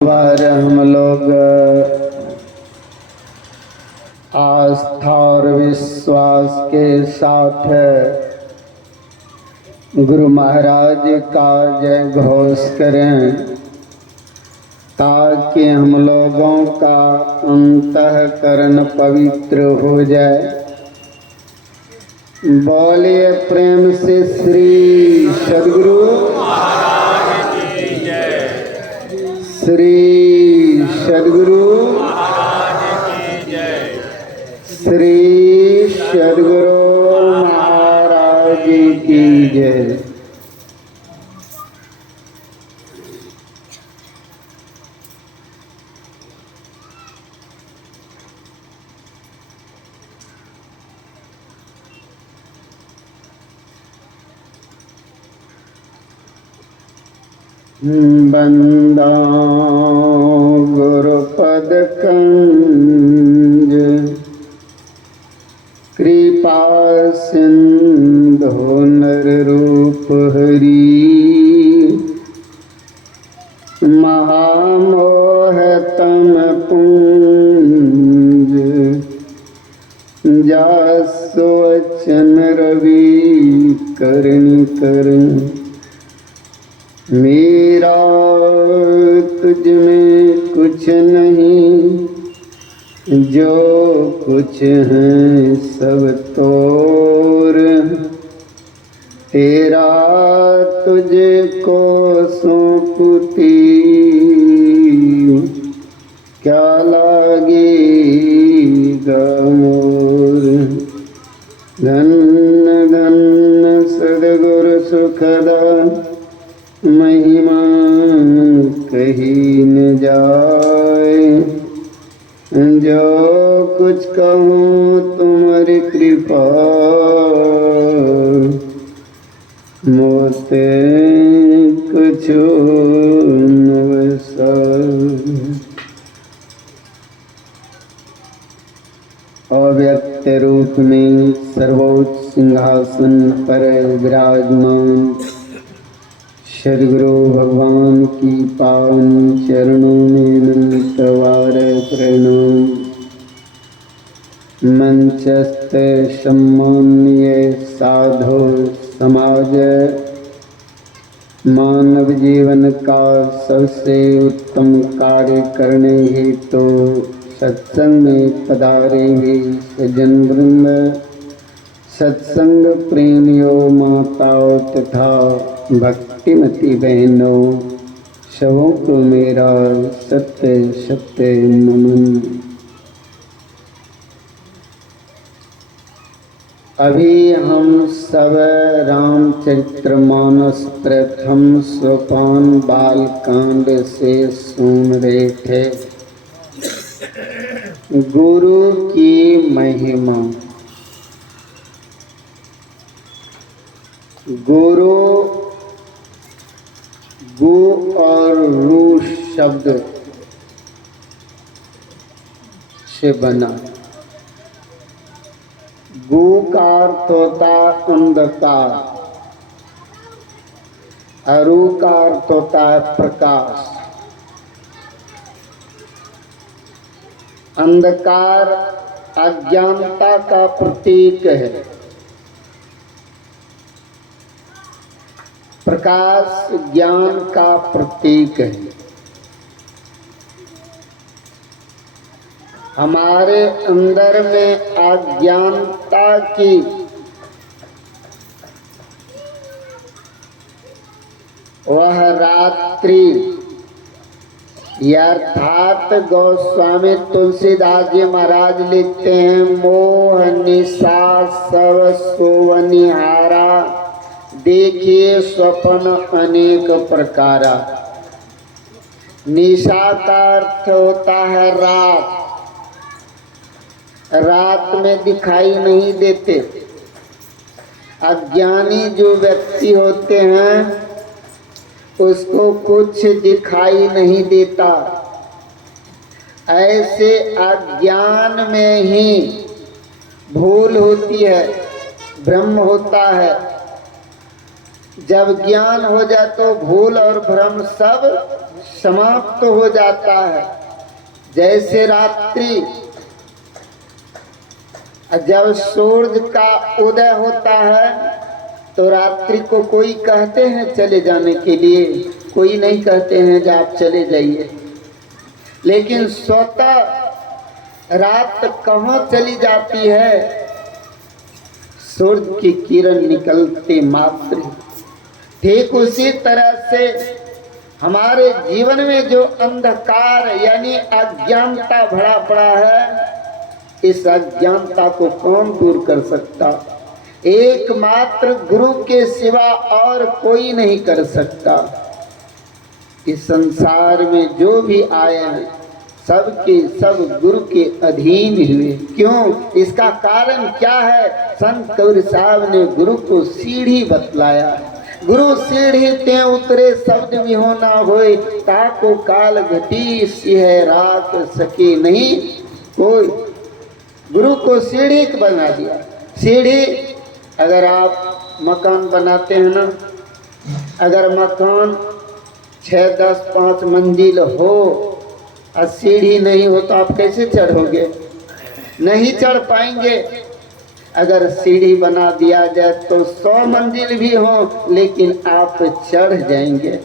बार हम लोग आस्था और विश्वास के साथ गुरु महाराज का जय घोष करें ताकि हम लोगों का अंतःकरण पवित्र हो जाए। बोलिए प्रेम से श्री सद्गुरु महाराज की जय। श्री सद्गुरु महाराज की जय। श्री सद्गुरु महाराज की जय। बंदा गुरुपद कंज कृपा सिंधु नर रूप हरि महामोह तम पुंज जासु वचन रवि करणी करणी मेरा तुझ में कुछ नहीं, जो कुछ है सब तोर। तेरा तुझको सौंपती क्या लागेगा मोर। धन्य धन्य सद्गुरु सुखदान महिमा कही न जाए। जो कुछ कहूँ तुम्हारी कृपा मोते कुछ न वैसा। अव्यक्त रूप में सर्वोच्च सिंहासन पर विराजमान सद्गुरु भगवान की पावन चरणों में नमस्कार प्रणाम। मंचस्थ सम्माननीय साधु समाज मानव जीवन का सबसे उत्तम कार्य करने हेतु सत्संग में पधारे हुए सज्जन वृंद, सत्संग प्रेमियों, माताओं तथा भक्तिमती बहनों, सबों को मेरा सत्य सत्य नमन। अभी हम सब रामचरितमानस प्रथम सोपान बालकांड से सुन रहे थे। गुरु की महिमा। गुरु गु और रू शब्द से बना। गु का अर्थ होता अंधकार, अरु का अर्थ होता है प्रकाश। अंधकार अज्ञानता का प्रतीक है, प्रकाश ज्ञान का प्रतीक है। हमारे अंदर में अज्ञानता की वह रात्रि अर्थात गोस्वामी तुलसीदास जी महाराज लिखते हैं, मोह निशा सब सोवनिहारा, देखिए स्वप्न अनेक प्रकारा। निशा का अर्थ होता है रात, रात में दिखाई नहीं देते। अज्ञानी जो व्यक्ति होते हैं उसको कुछ दिखाई नहीं देता। ऐसे अज्ञान में ही भूल होती है, भ्रम होता है। जब ज्ञान हो जाए तो भूल और भ्रम सब समाप्त हो जाता है। जैसे रात्रि जब सूरज का उदय होता है तो रात्रि को कोई कहते हैं चले जाने के लिए, कोई नहीं कहते हैं कि आप चले जाइए। लेकिन स्वतः रात कहाँ चली जाती है? सूरज की किरण निकलते मात्र। ठीक उसी तरह से हमारे जीवन में जो अंधकार यानी अज्ञानता भरा पड़ा है, इस अज्ञानता को कौन दूर कर सकता? एकमात्र गुरु के सिवा और कोई नहीं कर सकता। इस संसार में जो भी आए हैं सबके सब गुरु के अधीन हुए। क्यों? इसका कारण क्या है? संत कबीर साहब ने गुरु को सीढ़ी बतलाया। गुरु सीढ़ी ते उतरे शब्द भी होना होए, ताको काल घटी सिंह राख सके नहीं कोई। गुरु को सीढ़ी बना दिया। सीढ़ी, अगर आप मकान बनाते हैं ना, अगर मकान 6, 10, 5 मंजिल हो और सीढ़ी नहीं हो तो आप कैसे चढ़ोगे? नहीं चढ़ पाएंगे। अगर सीढ़ी बना दिया जाए तो 100 मंजिल भी हो लेकिन आप चढ़ जाएंगे।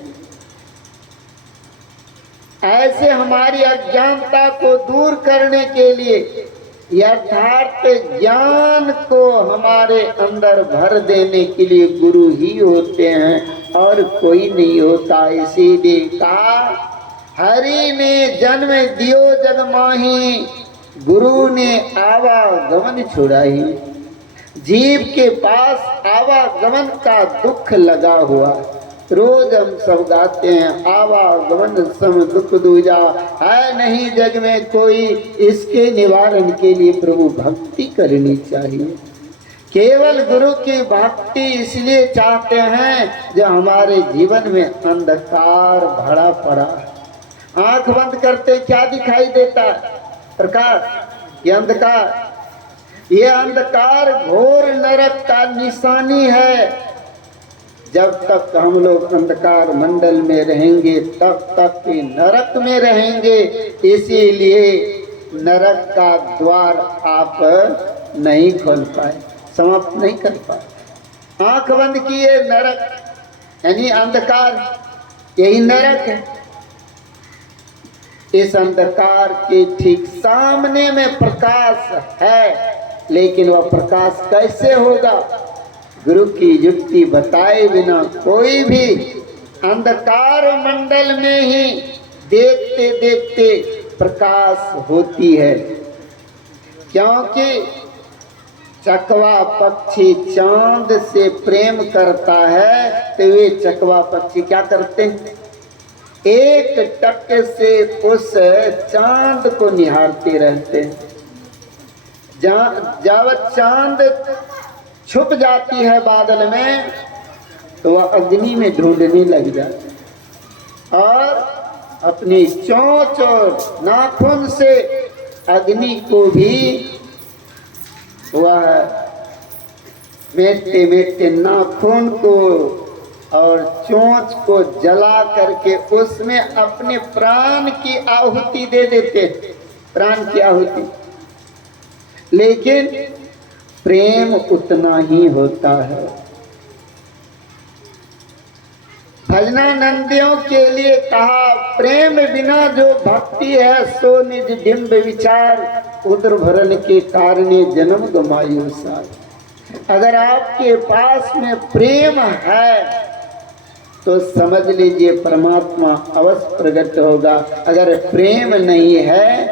ऐसे हमारी अज्ञानता को दूर करने के लिए यथार्थ ज्ञान को हमारे अंदर भर देने के लिए गुरु ही होते हैं और कोई नहीं होता। इसीलिए कहा, हरि ने जन्म दियो जग माही, गुरु ने आवागमन छुड़ाई। जीव के पास आवागमन का दुख लगा हुआ। रोज हम सब गाते हैं, आवागमन सम दुख दूजा, है नहीं जग में कोई, इसके निवारण के लिए प्रभु भक्ति करनी चाहिए। केवल गुरु की भक्ति इसलिए चाहते हैं जो हमारे जीवन में अंधकार भरा पड़ा है। आंख बंद करते क्या दिखाई देता है? प्रकाश। ये अंधकार, ये अंधकार घोर नरक का निशानी है। जब तक हम लोग अंधकार मंडल में रहेंगे तब तक ही नरक में रहेंगे। इसीलिए नरक का द्वार आप नहीं खोल पाए, समाप्त नहीं कर पाए। आंख बंद किए, नरक यानी अंधकार, यही नरक है। इस अंधकार के ठीक सामने में प्रकाश है, लेकिन वह प्रकाश कैसे होगा? गुरु की युक्ति बताए बिना कोई भी अंधकार मंडल में ही देखते देखते प्रकाश होती है। क्योंकि चकवा पक्षी चांद से प्रेम करता है तो वे चकवा पक्षी क्या करते हैं? एक टक से उस चांद को निहारते रहते हैं। जब चांद छुप जाती है बादल में तो वह अग्नि में ढूंढने लग जाती और अपनी चोंच और नाखून से अग्नि को भी वह मेटते मेटते नाखून को और चोंच को जला करके उसमें अपने प्राण की आहुति दे देते, प्राण की आहुति। लेकिन प्रेम उतना ही होता है। भजनानंदियों के लिए कहा, प्रेम बिना जो भक्ति है सो निज डिम्ब विचार, उदर भरन के कारणे जन्म गमायो सार। अगर आपके पास में प्रेम है तो समझ लीजिए परमात्मा अवश्य प्रकट होगा। अगर प्रेम नहीं है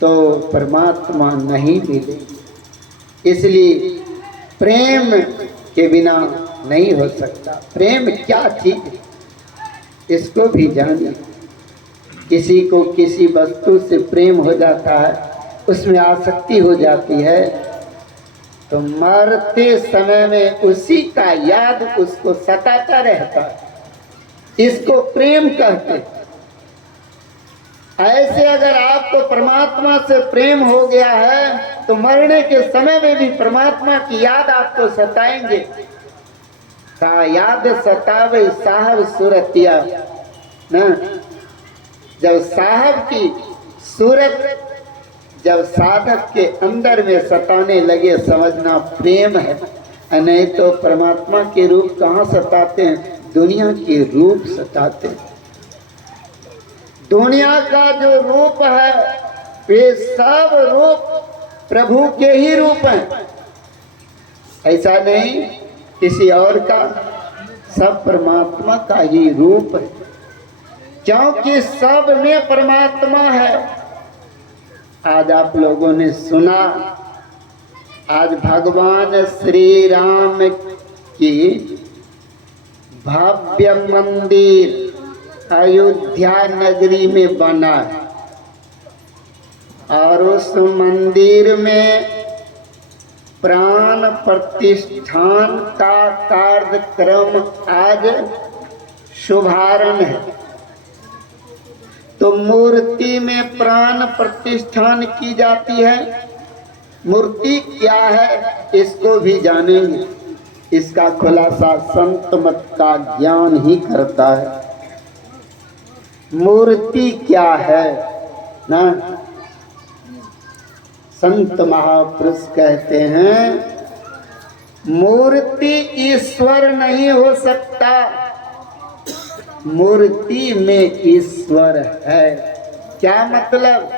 तो परमात्मा नहीं मिलेगा। इसलिए प्रेम के बिना नहीं हो सकता। प्रेम क्या चीज है इसको भी जानिए। किसी को किसी वस्तु से प्रेम हो जाता है, उसमें आसक्ति हो जाती है, तो मरते समय में उसी का याद उसको सताता रहता है। इसको प्रेम कहते हैं। ऐसे अगर आपको परमात्मा से प्रेम हो गया है तो मरने के समय में भी परमात्मा की याद आपको सताएंगे। का याद सतावे साहब सुरतिया न, जब साहब की सूरत जब साधक के अंदर में सताने लगे, समझना प्रेम है। नहीं तो परमात्मा के रूप कहाँ सताते हैं, दुनिया के रूप सताते हैं। दुनिया का जो रूप है वे सब रूप प्रभु के ही रूप हैं, ऐसा नहीं किसी और का, सब परमात्मा का ही रूप है, क्योंकि सब में परमात्मा है। आज आप लोगों ने सुना, आज भगवान श्री राम की भव्य मंदिर अयोध्या नगरी में बना है और उस मंदिर में प्राण प्रतिष्ठान का कार्यक्रम आज शुभारंभ है। तो मूर्ति में प्राण प्रतिष्ठान की जाती है। मूर्ति क्या है इसको भी जानेंगे, इसका खुलासा संत मत का ज्ञान ही करता है। मूर्ति क्या है ना, संत महापुरुष कहते हैं मूर्ति ईश्वर नहीं हो सकता, मूर्ति में ईश्वर है। क्या मतलब,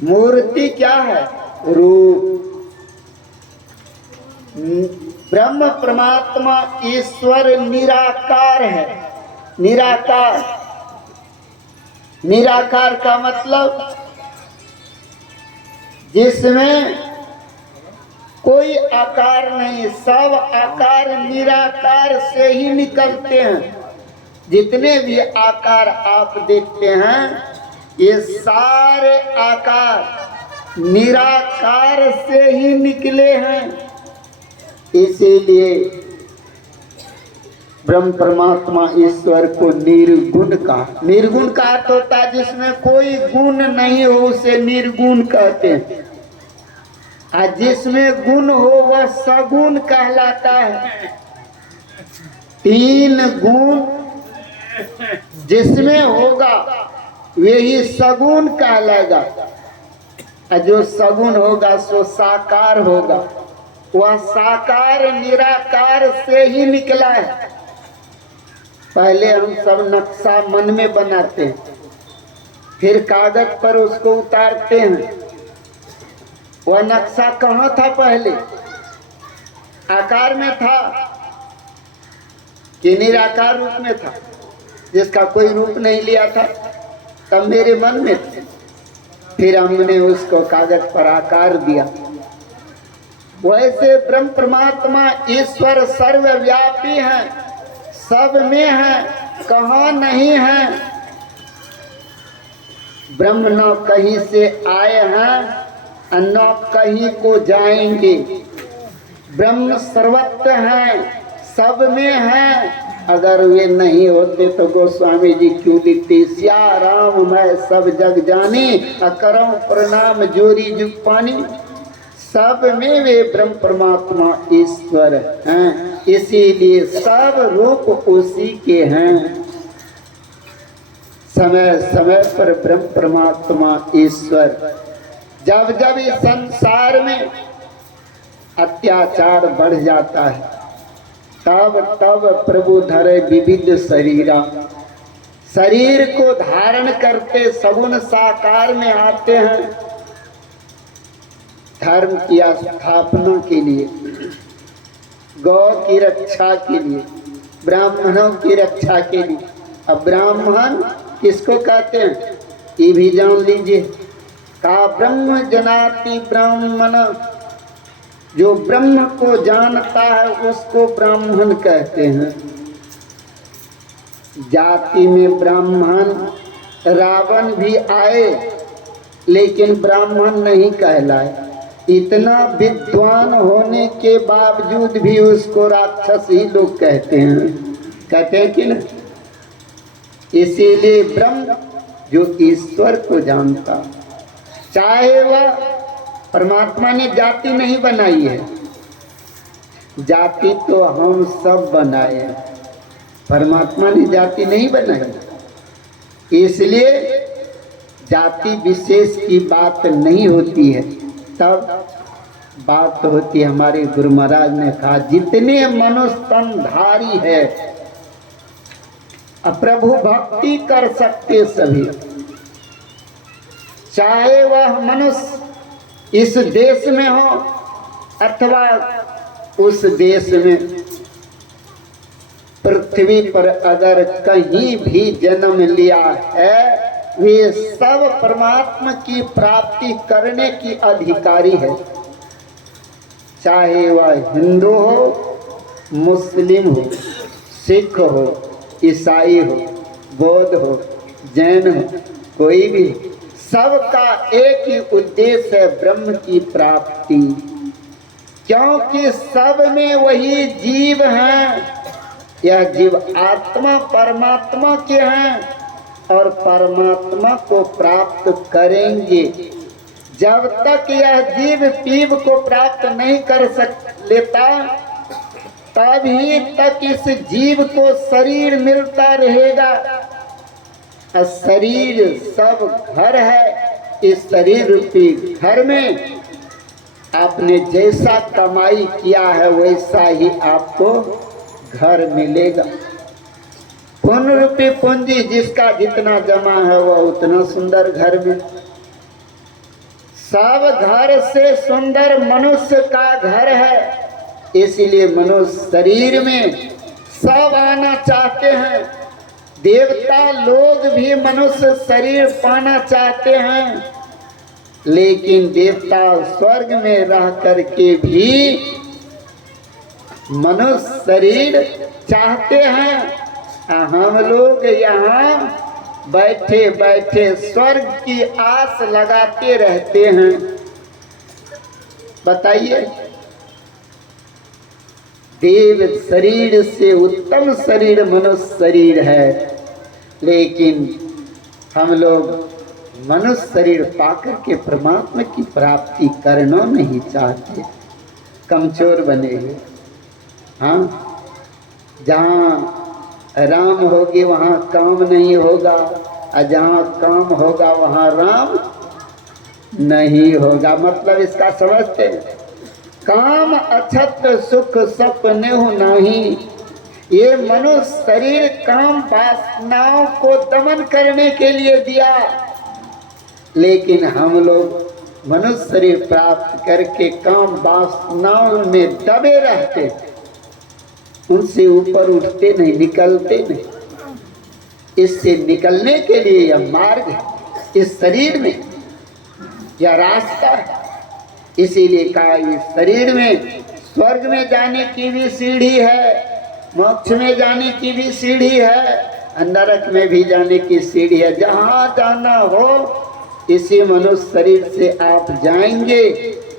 मूर्ति क्या है, रूप। ब्रह्म परमात्मा ईश्वर निराकार है। निराकार, निराकार का मतलब जिसमें कोई आकार नहीं, सब आकार निराकार से ही निकलते हैं। जितने भी आकार आप देखते हैं ये सारे आकार निराकार से ही निकले हैं। इसीलिए ब्रह्म परमात्मा ईश्वर को निर्गुण कहा। निर्गुण का अर्थ होता है जिसमें कोई गुण नहीं हो उसे निर्गुण कहते हैं, और जिसमें गुण हो वह सगुण कहलाता है। तीन गुण जिसमें होगा वही सगुण कहलाएगा, और जो सगुण होगा सो साकार होगा। वह साकार निराकार से ही निकला है। पहले हम सब नक्शा मन में बनाते हैं, फिर कागज पर उसको उतारते हैं। वह नक्शा कहाँ था पहले, आकार में था कि निराकार रूप में था, जिसका कोई रूप नहीं लिया था, तब मेरे मन में थे। फिर हमने उसको कागज पर आकार दिया। वैसे ब्रह्म परमात्मा ईश्वर सर्वव्यापी हैं, सब में हैं, कहाँ नहीं हैं। ब्रह्म न कहीं से आए हैं न कहीं को जाएंगे। ब्रह्म सर्वत्र हैं, सब में हैं। अगर वे नहीं होते तो गोस्वामी जी क्यों लिखते, सिया राम मैं सब जग जानी, अकरम प्रणाम जोरी जुग पानी। सब में वे ब्रह्म परमात्मा ईश्वर हैं, इसीलिए सब रूप उसी के हैं। समय समय पर ब्रह्म परमात्मा ईश्वर, जब जब इस संसार में अत्याचार बढ़ जाता है तब तब प्रभु धरे विविध शरीरा, शरीर को धारण करते सगुण साकार में आते हैं धर्म की स्थापना के लिए, गौ की रक्षा के लिए, ब्राह्मणों की रक्षा के लिए। अब ब्राह्मण किसको कहते हैं ये भी जान लीजिए। का ब्रह्म जनाति ब्राह्मण, जो ब्रह्म को जानता है उसको ब्राह्मण कहते हैं। जाति में ब्राह्मण, रावण भी आए लेकिन ब्राह्मण नहीं कहलाए। इतना विद्वान होने के बावजूद भी उसको राक्षस ही लोग कहते हैं कि न। इसीलिए ब्रह्म जो ईश्वर को जानता, चाहे वह परमात्मा ने जाति नहीं बनाई है, जाति तो हम सब बनाए हैं, परमात्मा ने जाति नहीं बनाई। इसलिए जाति विशेष की बात नहीं होती है, तब बात होती है। हमारे गुरु महाराज ने कहा जितने मनुष्य तनधारी है प्रभु भक्ति कर सकते सभी, चाहे वह मनुष्य इस देश में हो अथवा उस देश में, पृथ्वी पर अगर कहीं भी जन्म लिया है वे सब परमात्मा की प्राप्ति करने की अधिकारी है, चाहे वह हिंदू हो, मुस्लिम हो, सिख हो, ईसाई हो, बौद्ध हो, जैन हो, कोई भी, सबका एक ही उद्देश्य है ब्रह्म की प्राप्ति, क्योंकि सब में वही जीव हैं। यह जीव आत्मा परमात्मा के हैं और परमात्मा को प्राप्त करेंगे। जब तक यह जीव पीव को प्राप्त नहीं कर लेता तभी तक इस जीव को शरीर मिलता रहेगा। शरीर सब घर है, इस शरीर रूपी घर में आपने जैसा कमाई किया है वैसा ही आपको घर मिलेगा। पुण्य रूपी पूंजी जिसका जितना जमा है वह उतना सुंदर घर में। सब घर से सुंदर मनुष्य का घर है, इसलिए मनुष्य शरीर में सब आना चाहते हैं। देवता लोग भी मनुष्य शरीर पाना चाहते हैं, लेकिन देवता स्वर्ग में रह करके भी मनुष्य शरीर चाहते हैं। हम लोग यहाँ बैठे बैठे स्वर्ग की आस लगाते रहते हैं। बताइए, देव शरीर से उत्तम शरीर मनुष्य शरीर है, लेकिन हम लोग मनुष्य शरीर पाकर के परमात्मा की प्राप्ति करना नहीं चाहते, कमजोर बने हैं। हाँ, जहाँ राम होगी वहाँ काम नहीं होगा, और जहाँ काम होगा वहाँ राम नहीं होगा। मतलब इसका समझते हैं, काम अछत सुख सपने हो नहीं। ये मनुष्य शरीर काम वासनाओं को दमन करने के लिए दिया, लेकिन हम लोग मनुष्य शरीर प्राप्त करके काम वासनाओं में दबे रहते, उनसे ऊपर उठते नहीं, निकलते नहीं। इससे निकलने के लिए यह मार्ग है, इस शरीर में यह रास्ता है। इसीलिए कहा इस शरीर में स्वर्ग में जाने की भी सीढ़ी है, मोक्ष में जाने की भी सीढ़ी है, नरक में भी जाने की सीढ़ी है। जहाँ जाना हो इसी मनुष्य शरीर से आप जाएंगे।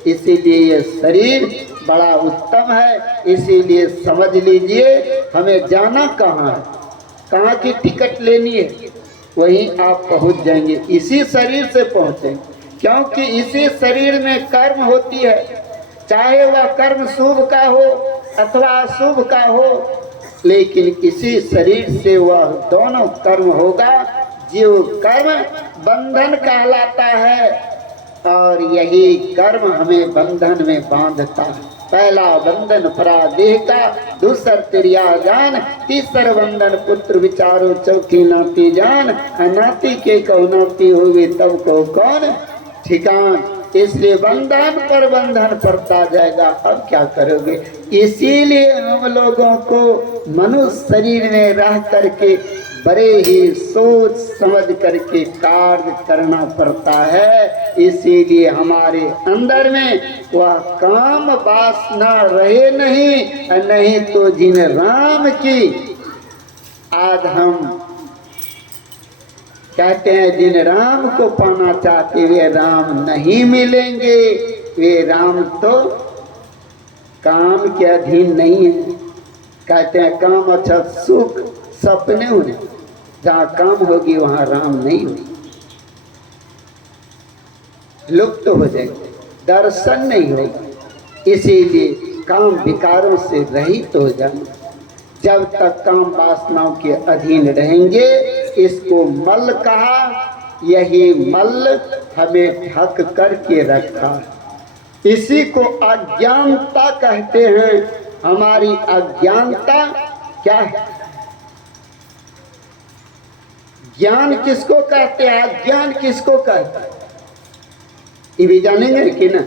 इसीलिए यह शरीर बड़ा उत्तम है। इसीलिए समझ लीजिए, हमें जाना कहाँ है, कहाँ की टिकट लेनी है, वहीं आप पहुँच जाएंगे। इसी शरीर से पहुँचेंगे, क्योंकि इसी शरीर में कर्म होती है, चाहे वह कर्म शुभ का हो अथवा अशुभ का हो, लेकिन इसी शरीर से वह दोनों कर्म होगा। जीव कर्म बंधन कहलाता है, और यही कर्म हमें बंधन में बांधता है। पहला बंधन परादेह का, दूसर तिरिया जान, तीसर बंधन पुत्र विचारो, चौथी नाती जान। नाती के कहो नाती होगी तब को कौन ठिकान। इसलिए बंधन पर बंधन पड़ता जाएगा। अब क्या करोगे? इसीलिए हम लोगों को मनुष्य शरीर में रह करके बड़े ही सोच समझ करके कार्य करना पड़ता है। इसीलिए हमारे अंदर में वह काम वासना रहे नहीं, नहीं तो जिन राम की आज हम कहते हैं, जिन राम को पाना चाहते वे राम नहीं मिलेंगे। वे राम तो काम के अधीन नहीं है। कहते हैं काम अच्छा सुख सपने होने, जहाँ काम होगी वहाँ राम नहीं होगी, लुप्त हो जाएंगे, दर्शन नहीं होगा। इसीलिए काम विकारों से रहित हो जाना। जब तक काम वासनाओं के अधीन रहेंगे इसको मल कहा। यही मल हमें ढक करके रखा, इसी को अज्ञानता कहते हैं। हमारी अज्ञानता क्या है? ज्ञान किसको कहते हैं, अज्ञान किसको कहते हैं? ये भी जानेंगे कि ना?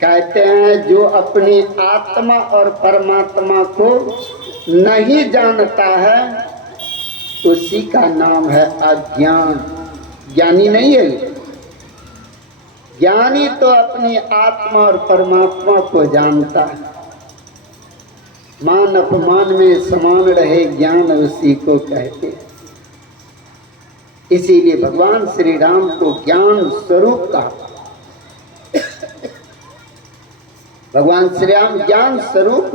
कहते हैं जो अपनी आत्मा और परमात्मा को नहीं जानता है उसी का नाम है अज्ञान। ज्ञानी नहीं है। ज्ञानी तो अपनी आत्मा और परमात्मा को जानता है। मान अपमान में समान रहे ज्ञान उसी को कहते हैं। इसीलिए भगवान श्री राम को ज्ञान स्वरूप कहा। भगवान श्री राम ज्ञान स्वरूप।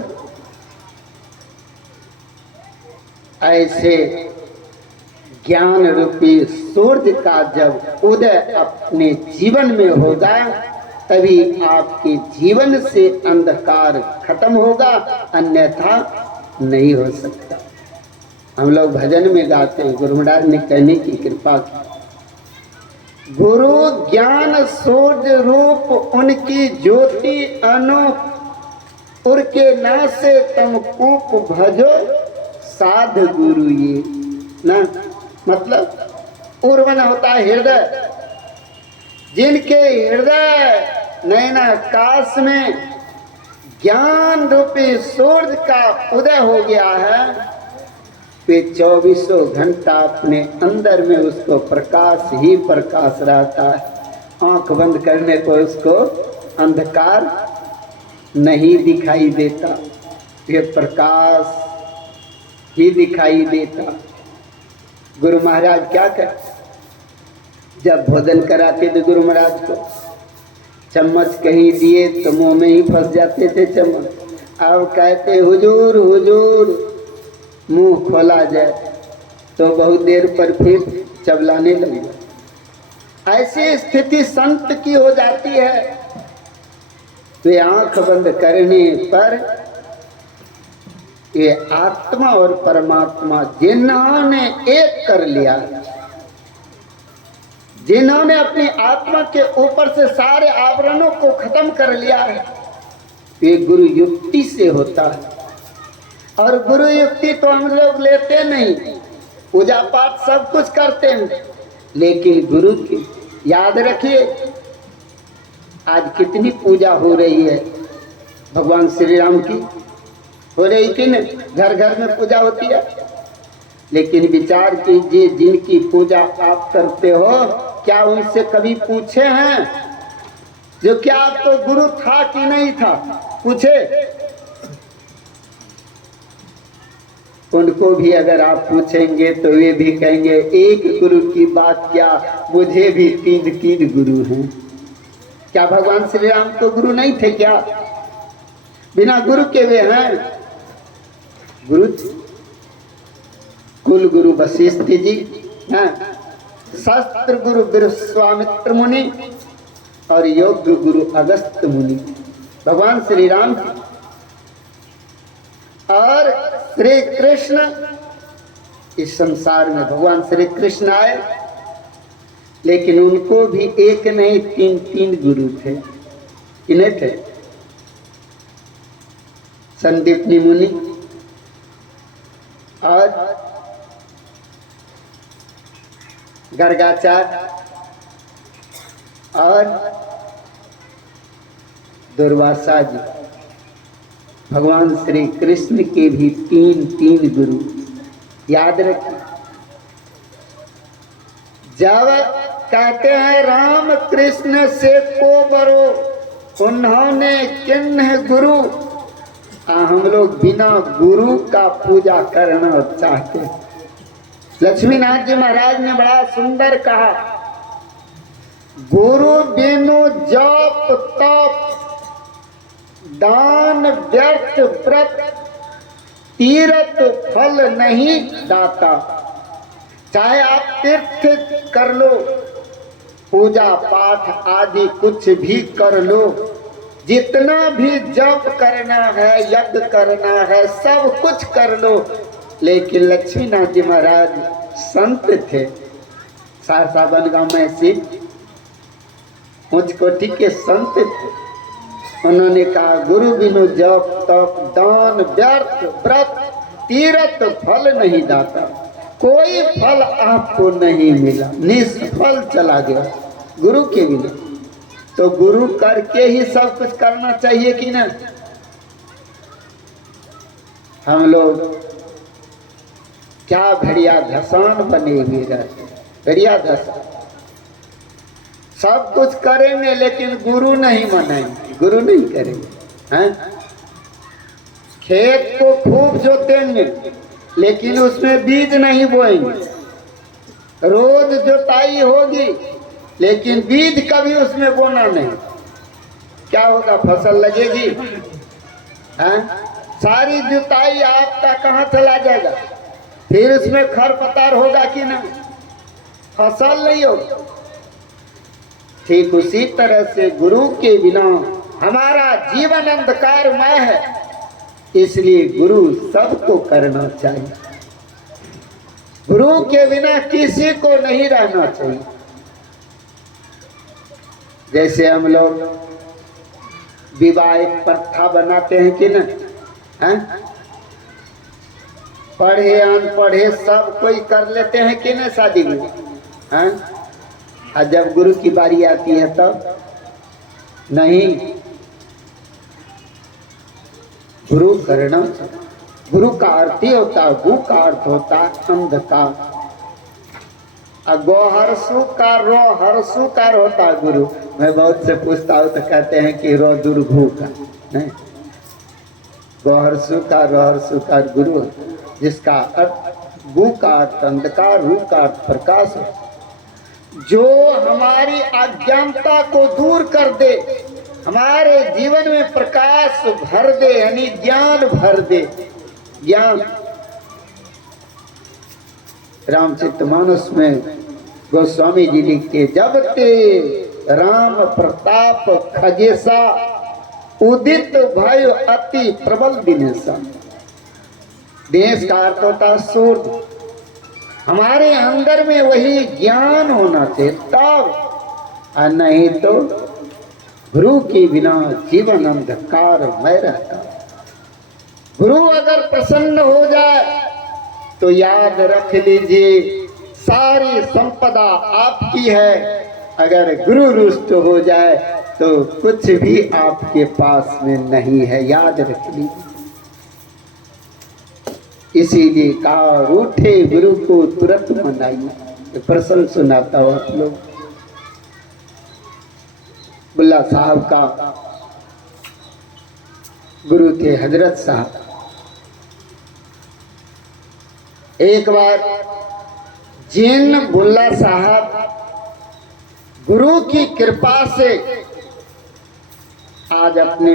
ऐसे ज्ञान रूपी सूर्य का जब उदय अपने जीवन में होगा तभी आपके जीवन से अंधकार खत्म होगा, अन्यथा नहीं हो सकता। हम लोग भजन में गाते हैं, गुरु महाराज ने कहने की कृपा की, गुरु ज्ञान सूर्य रूप उनकी ज्योति अनूप, उनके नासे तम कूप भजो साध गुरु। ये ना मतलब उर्वन होता है हृदय, जिनके हृदय नयनाकाश में ज्ञान रूपी सूर्य का उदय हो गया है, वे 24 घंटा अपने अंदर में उसको प्रकाश ही प्रकाश रहता है। आंख बंद करने पर उसको अंधकार नहीं दिखाई देता, ये प्रकाश ही दिखाई देता। गुरु महाराज क्या करते, जब भोजन कराते थे गुरु महाराज को, चम्मच कहीं दिए तो मुंह में ही फंस जाते थे चम्मच। अब कहते हुजूर हुजूर, मुंह खोला जाए तो बहुत देर पर फिर चबलाने लगे। ऐसी स्थिति संत की हो जाती है। तो आंख बंद करने पर ये आत्मा और परमात्मा जिन्होंने एक कर लिया, जिन्होंने अपनी आत्मा के ऊपर से सारे आवरणों को खत्म कर लिया है, ये गुरु युक्ति से होता है। और गुरु युक्ति तो हम लोग लेते नहीं, पूजा पाठ सब कुछ करते हैं, लेकिन गुरु की याद रखिए, आज कितनी पूजा हो रही है भगवान श्री राम की, हो रही कि नहीं? घर घर में पूजा होती है, लेकिन विचार कीजिए जिनकी पूजा आप करते हो, क्या उनसे कभी पूछे हैं जो क्या आपको गुरु था कि नहीं था? पूछे? उनको भी अगर आप पूछेंगे तो वे भी कहेंगे एक गुरु की बात क्या, मुझे भी 3 गुरु हैं। क्या भगवान श्री राम तो गुरु नहीं थे क्या? बिना गुरु के वे हैं गुरु। कुल गुरु वशिष्ठ जी हैं, शास्त्र गुरु विश्वामित्र मुनि और योग गुरु अगस्त मुनि भगवान श्री राम की। और श्री कृष्ण इस संसार में भगवान श्री कृष्ण आए, लेकिन उनको भी एक नहीं 3 गुरु थे। इन्हें थे संदीपनी मुनि और गर्गाचार्य और दुर्वासा जी। भगवान श्री कृष्ण के भी 3 गुरु याद रखिए। जब कहते हैं राम कृष्ण से को बरो, उन्होंने किन्ह गुरु, हम लोग बिना गुरु का पूजा करना चाहते। लक्ष्मीनाथ जी महाराज ने बड़ा सुंदर कहा, गुरु बिनु जप तप दान व्यर्थ व्रत तीर्थ फल नहीं दाता। चाहे आप तीर्थ कर लो, पूजा पाठ आदि कुछ भी कर लो, जितना भी जप करना है, यज्ञ करना है, सब कुछ कर लो, लेकिन लक्ष्मीनाथ जी महाराज संत थे, सहरसा बनगांव में सिर्फ उच्च कोटि के संत थे। उन्होंने कहा गुरु बिनु जप तप दान व्यर्थ व्रत तीर्थ फल नहीं दाता, कोई फल आपको नहीं मिला, निष्फल चला गया गुरु के बिना। तो गुरु करके ही सब कुछ करना चाहिए कि ना। हम लोग क्या घड़िया धसान बने हुए रहते, घड़िया धसान सब कुछ करेंगे लेकिन गुरु नहीं मनाएंगे, गुरु नहीं करेंगे हैं? खेत को खूब जोतेंगे लेकिन उसमें बीज नहीं बोएंगे, रोज जोताई होगी लेकिन बीज कभी उसमें बोना नहीं, क्या होगा? फसल लगेगी हैं? सारी जुताई आपका कहाँ चला जाएगा? फिर उसमें खरपतवार होगा कि ना, फसल नहीं होगा। ठीक उसी तरह से गुरु के बिना हमारा जीवन अंधकारमय है, इसलिए गुरु सबको करना चाहिए। गुरु के बिना किसी को नहीं रहना चाहिए। जैसे हम लोग विवाह एक प्रथा बनाते हैं कि ना, हैं? पढ़े अनपढ़े सब कोई कर लेते हैं कि ना शादी में, हैं? और जब गुरु की बारी आती है तब नहीं, गुरु करना चाहिए। गुरु का अर्थ ही होता है, गु का अर्थ होता है अंधकार, गोहर्षुकार रोहर्षुकार होता है गुरु। मैं बहुत से पूछता हूँ तो कहते हैं कि रो दुर्भू का नहीं, गोहर्षुकार रोहर्षुकार गुरु, जिसका अर्थ गु का अर्थ अंधकार, रू का अर्थ प्रकाश है, जो हमारी अज्ञानता को दूर कर दे, हमारे जीवन में प्रकाश भर दे, यानी ज्ञान भर दे। ज्ञान रामचरितमानस में गोस्वामी जी लिखते, जब ते राम प्रताप खगेसा उदित भय अति प्रबल दिनेशा। देश का अर्थ होता सूर्य, हमारे अंदर में वही ज्ञान होना चाहिए तब, और नहीं तो गुरु के बिना जीवन अंधकार में रहता। गुरु अगर प्रसन्न हो जाए तो याद रख लीजिए सारी संपदा आपकी है, अगर गुरु रुष्ट हो जाए तो कुछ भी आपके पास में नहीं है, याद रख लीजिए। इसीलिए कहा रूठे गुरु को तुरंत मनाइए। प्रसंग सुनाता हूँ आप लोग। बुल्ला साहब का गुरु थे हजरत साहब। एक बार जिन बुल्ला साहब गुरु की कृपा से आज अपने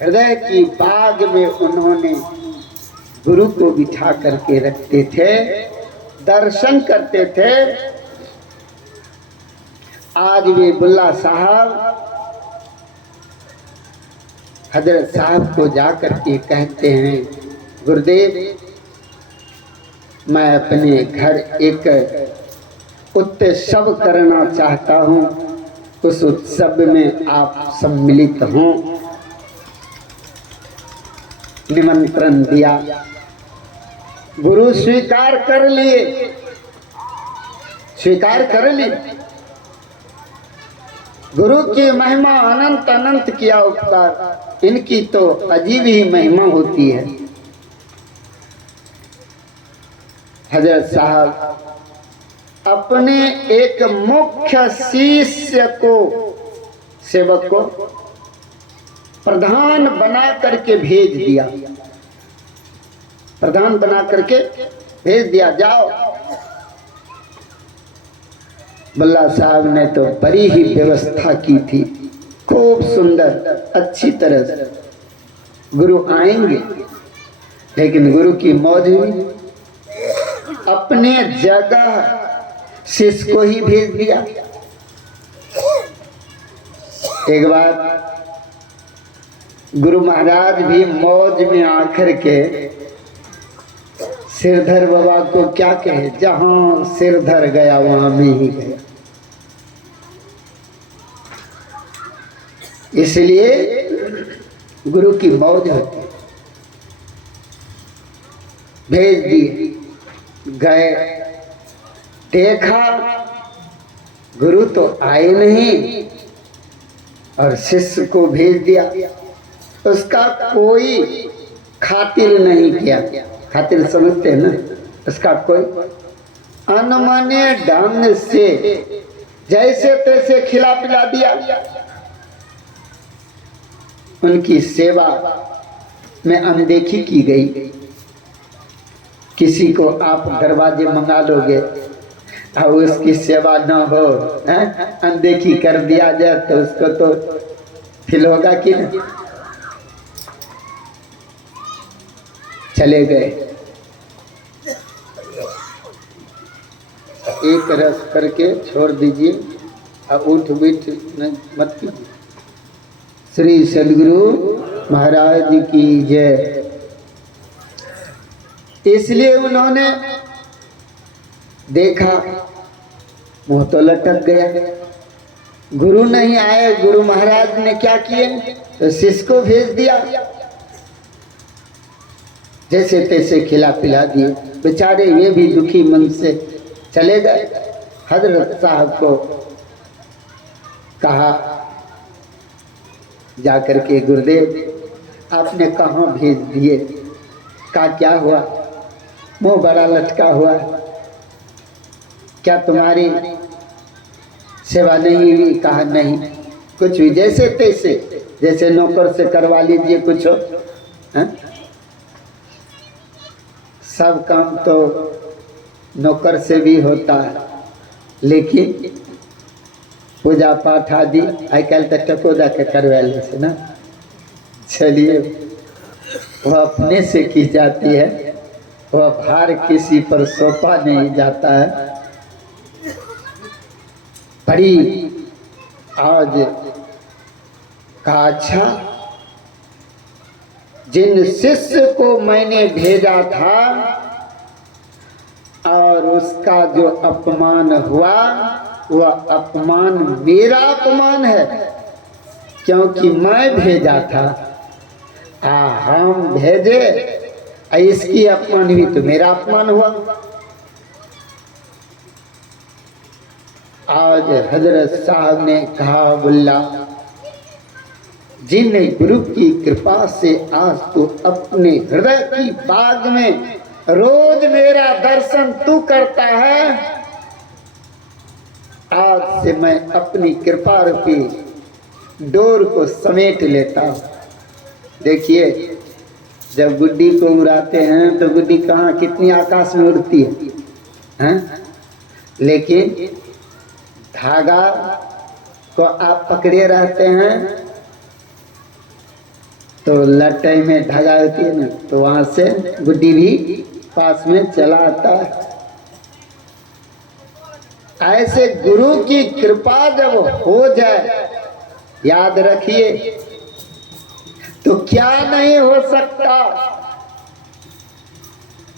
हृदय की बाग में उन्होंने गुरु को बिठा करके रखते थे, दर्शन करते थे। आज भी बुल्ला साहब हजरत साहब को जाकर के कहते हैं, गुरुदेव मैं अपने घर एक उत्सव करना चाहता हूँ, उस उत्सव में आप सम्मिलित हों। निमंत्रण दिया, गुरु स्वीकार कर लिए, स्वीकार कर ली। गुरु की महिमा अनंत अनंत किया उपकार, इनकी तो अजीब ही महिमा होती है। हजरत साहब अपने एक मुख्य शिष्य को, सेवक को प्रधान बना करके भेज दिया, प्रधान बना करके भेज दिया, जाओ। बुल्ला साहब ने तो बड़ी ही व्यवस्था की थी, खूब सुंदर अच्छी तरह से। गुरु आएंगे, लेकिन गुरु की मौज हुई, अपने जगह शिष्य को ही भेज दिया। एक बार गुरु महाराज भी मौज में आकर के सिरधर बाबा को क्या कहे, जहां सिरधर गया वहां मैं ही गया। इसलिए गुरु की मौज होती। भेज दिए, गए, देखा गुरु तो आए नहीं और शिष्य को भेज दिया। उसका कोई खातिर नहीं किया। खातिर समझते हैं ना, उसका कोई अनमने ढंग से जैसे तैसे खिला पिला दिया। उनकी सेवा में अनदेखी की गई। किसी को आप दरवाजे मंगा लोगे और उसकी सेवा न हो, अनदेखी कर दिया जाए तो उसको तो फील होगा कि नहीं। चले गए, एक रस करके छोड़ दीजिए और उठ बैठ मत कीजिए। श्री सद्गुरु महाराज की जय। इसलिए उन्होंने देखा, मुंह तो लटक गया। गुरु नहीं आए, गुरु महाराज ने क्या किए, तो शिष्य को भेज दिया। जैसे तैसे खिला पिला दिए। बेचारे वे भी दुखी मन से चले गए। हजरत साहब को कहा जाकर के, गुरुदेव आपने कहाँ भेज दिए? का क्या हुआ? मुंह बड़ा लटका हुआ, क्या तुम्हारी सेवा नहीं हुई? कहा नहीं, कुछ भी जैसे तैसे, जैसे नौकर से करवा लीजिए कुछ हो। सब काम तो नौकर से भी होता है, लेकिन पूजा पाठ आदि आई कल तक टकोदा के करवा ले से ना। चलिए, वह अपने से की जाती है, वह भार किसी पर सौंपा नहीं जाता है। बड़ी आज का अच्छा, जिन शिष्य को मैंने भेजा था और उसका जो अपमान हुआ, वह अपमान मेरा अपमान है, क्योंकि मैं भेजा था। हम भेजे, इसकी अपमान हुई तो मेरा अपमान हुआ। आज हजरत साहब ने कहा, बुल्ला जिन गुरु की कृपा से आज तू अपने हृदय की बाग में रोज मेरा दर्शन तू करता है, आज से मैं अपनी कृपा रूपी डोर को समेट लेता हूँ। देखिए, जब गुड्डी को उड़ाते हैं तो गुड्डी कहाँ कितनी आकाश में उड़ती है? लेकिन धागा को आप पकड़े रहते हैं तो लटे में धागा होती है ना, तो वहां से गुड्डी भी पास में चला आता है। ऐसे गुरु की कृपा जब हो जाए, याद रखिए, तो क्या नहीं हो सकता।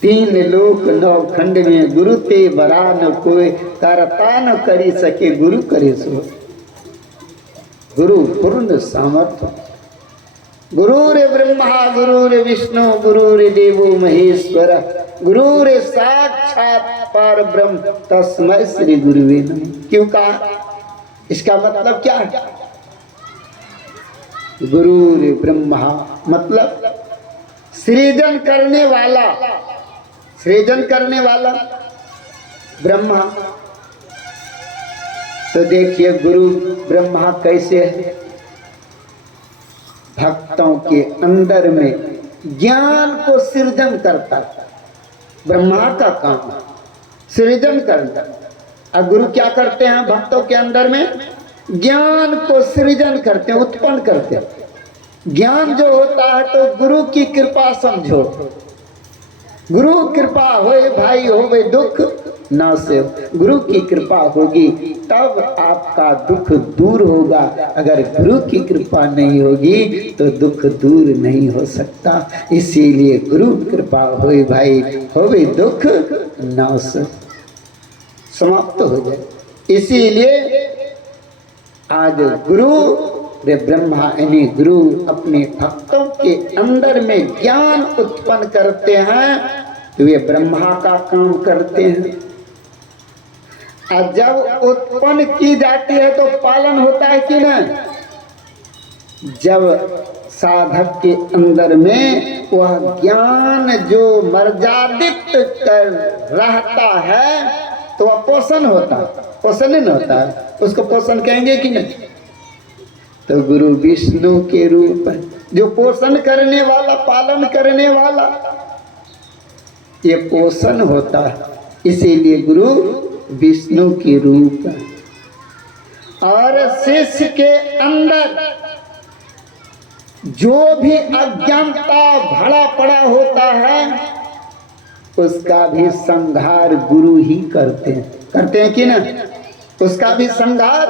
3 लोक 9 खंड में गुरु ते बरा न कोई, करता न करी सके गुरु करे सो। गुरु पूर्ण सामर्थ्य। गुरुरे ब्रह्मा गुरुरे विष्णु गुरुरे देवो महेश्वर, गुरुरे साक्षात पर ब्रह्म तस्मै श्री गुरुवे नमः। क्यों कहा? इसका मतलब क्या है? गुरुरे ब्रह्मा मतलब सृजन करने वाला, सृजन करने वाला ब्रह्मा। तो देखिए गुरु ब्रह्मा कैसे है? भक्तों के अंदर में ज्ञान को सृजन करता है। ब्रह्मा का काम है सृजन करना। और गुरु क्या करते हैं? भक्तों के अंदर में ज्ञान को सृजन करते हैं, उत्पन्न करते हैं। ज्ञान जो होता है तो गुरु की कृपा समझो। गुरु कृपा होए भाई होवे दुख न से। गुरु की कृपा होगी तब आपका दुख दूर होगा। अगर गुरु की कृपा नहीं होगी तो दुख दूर नहीं हो सकता। इसीलिए गुरु कृपा होए भाई होवे दुख न से, समाप्त हो जाए। इसीलिए आज गुरु रे ब्रह्मा यानी गुरु अपने भक्तों के अंदर में ज्ञान उत्पन्न करते हैं तो वे ब्रह्मा का काम करते हैं। और जब उत्पन्न की जाती है तो पालन होता है कि नहीं? जब साधक के अंदर में वह ज्ञान जो मर्यादित कर रहता है तो वह पोषण होता है। पोषण नहीं होता है, उसको पोषण कहेंगे कि नहीं? तो गुरु विष्णु के रूप जो पोषण करने वाला, पालन करने वाला, ये पोषण होता है। इसीलिए गुरु विष्णु के रूप है। और शिष्य के अंदर जो भी अज्ञानता भरा पड़ा होता है उसका भी संहार गुरु ही करते हैं कि ना? उसका भी संहार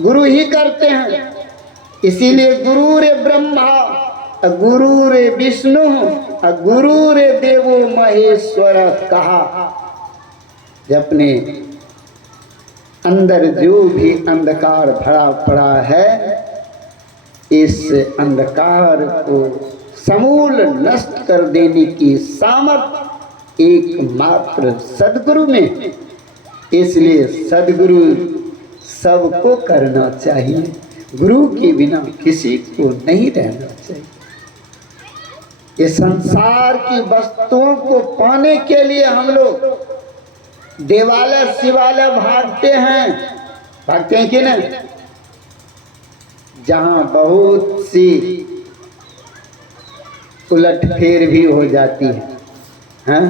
गुरु ही करते हैं। इसीलिए गुरु रे ब्रह्मा, गुरु रे विष्णु, गुरु रे देवो महेश्वर कहा। अपने अंदर जो भी अंधकार भरा पड़ा है इस अंधकार को समूल नष्ट कर देने की सामर्थ्य एकमात्र सद्गुरु में। इसलिए सद्गुरु सबको करना चाहिए। गुरु के बिना किसी को नहीं रहना चाहिए। ये संसार की वस्तुओं को पाने के लिए हम लोग देवालय शिवालय भागते हैं कि नहीं? जहां बहुत सी उलटफेर भी हो जाती है, हाँ?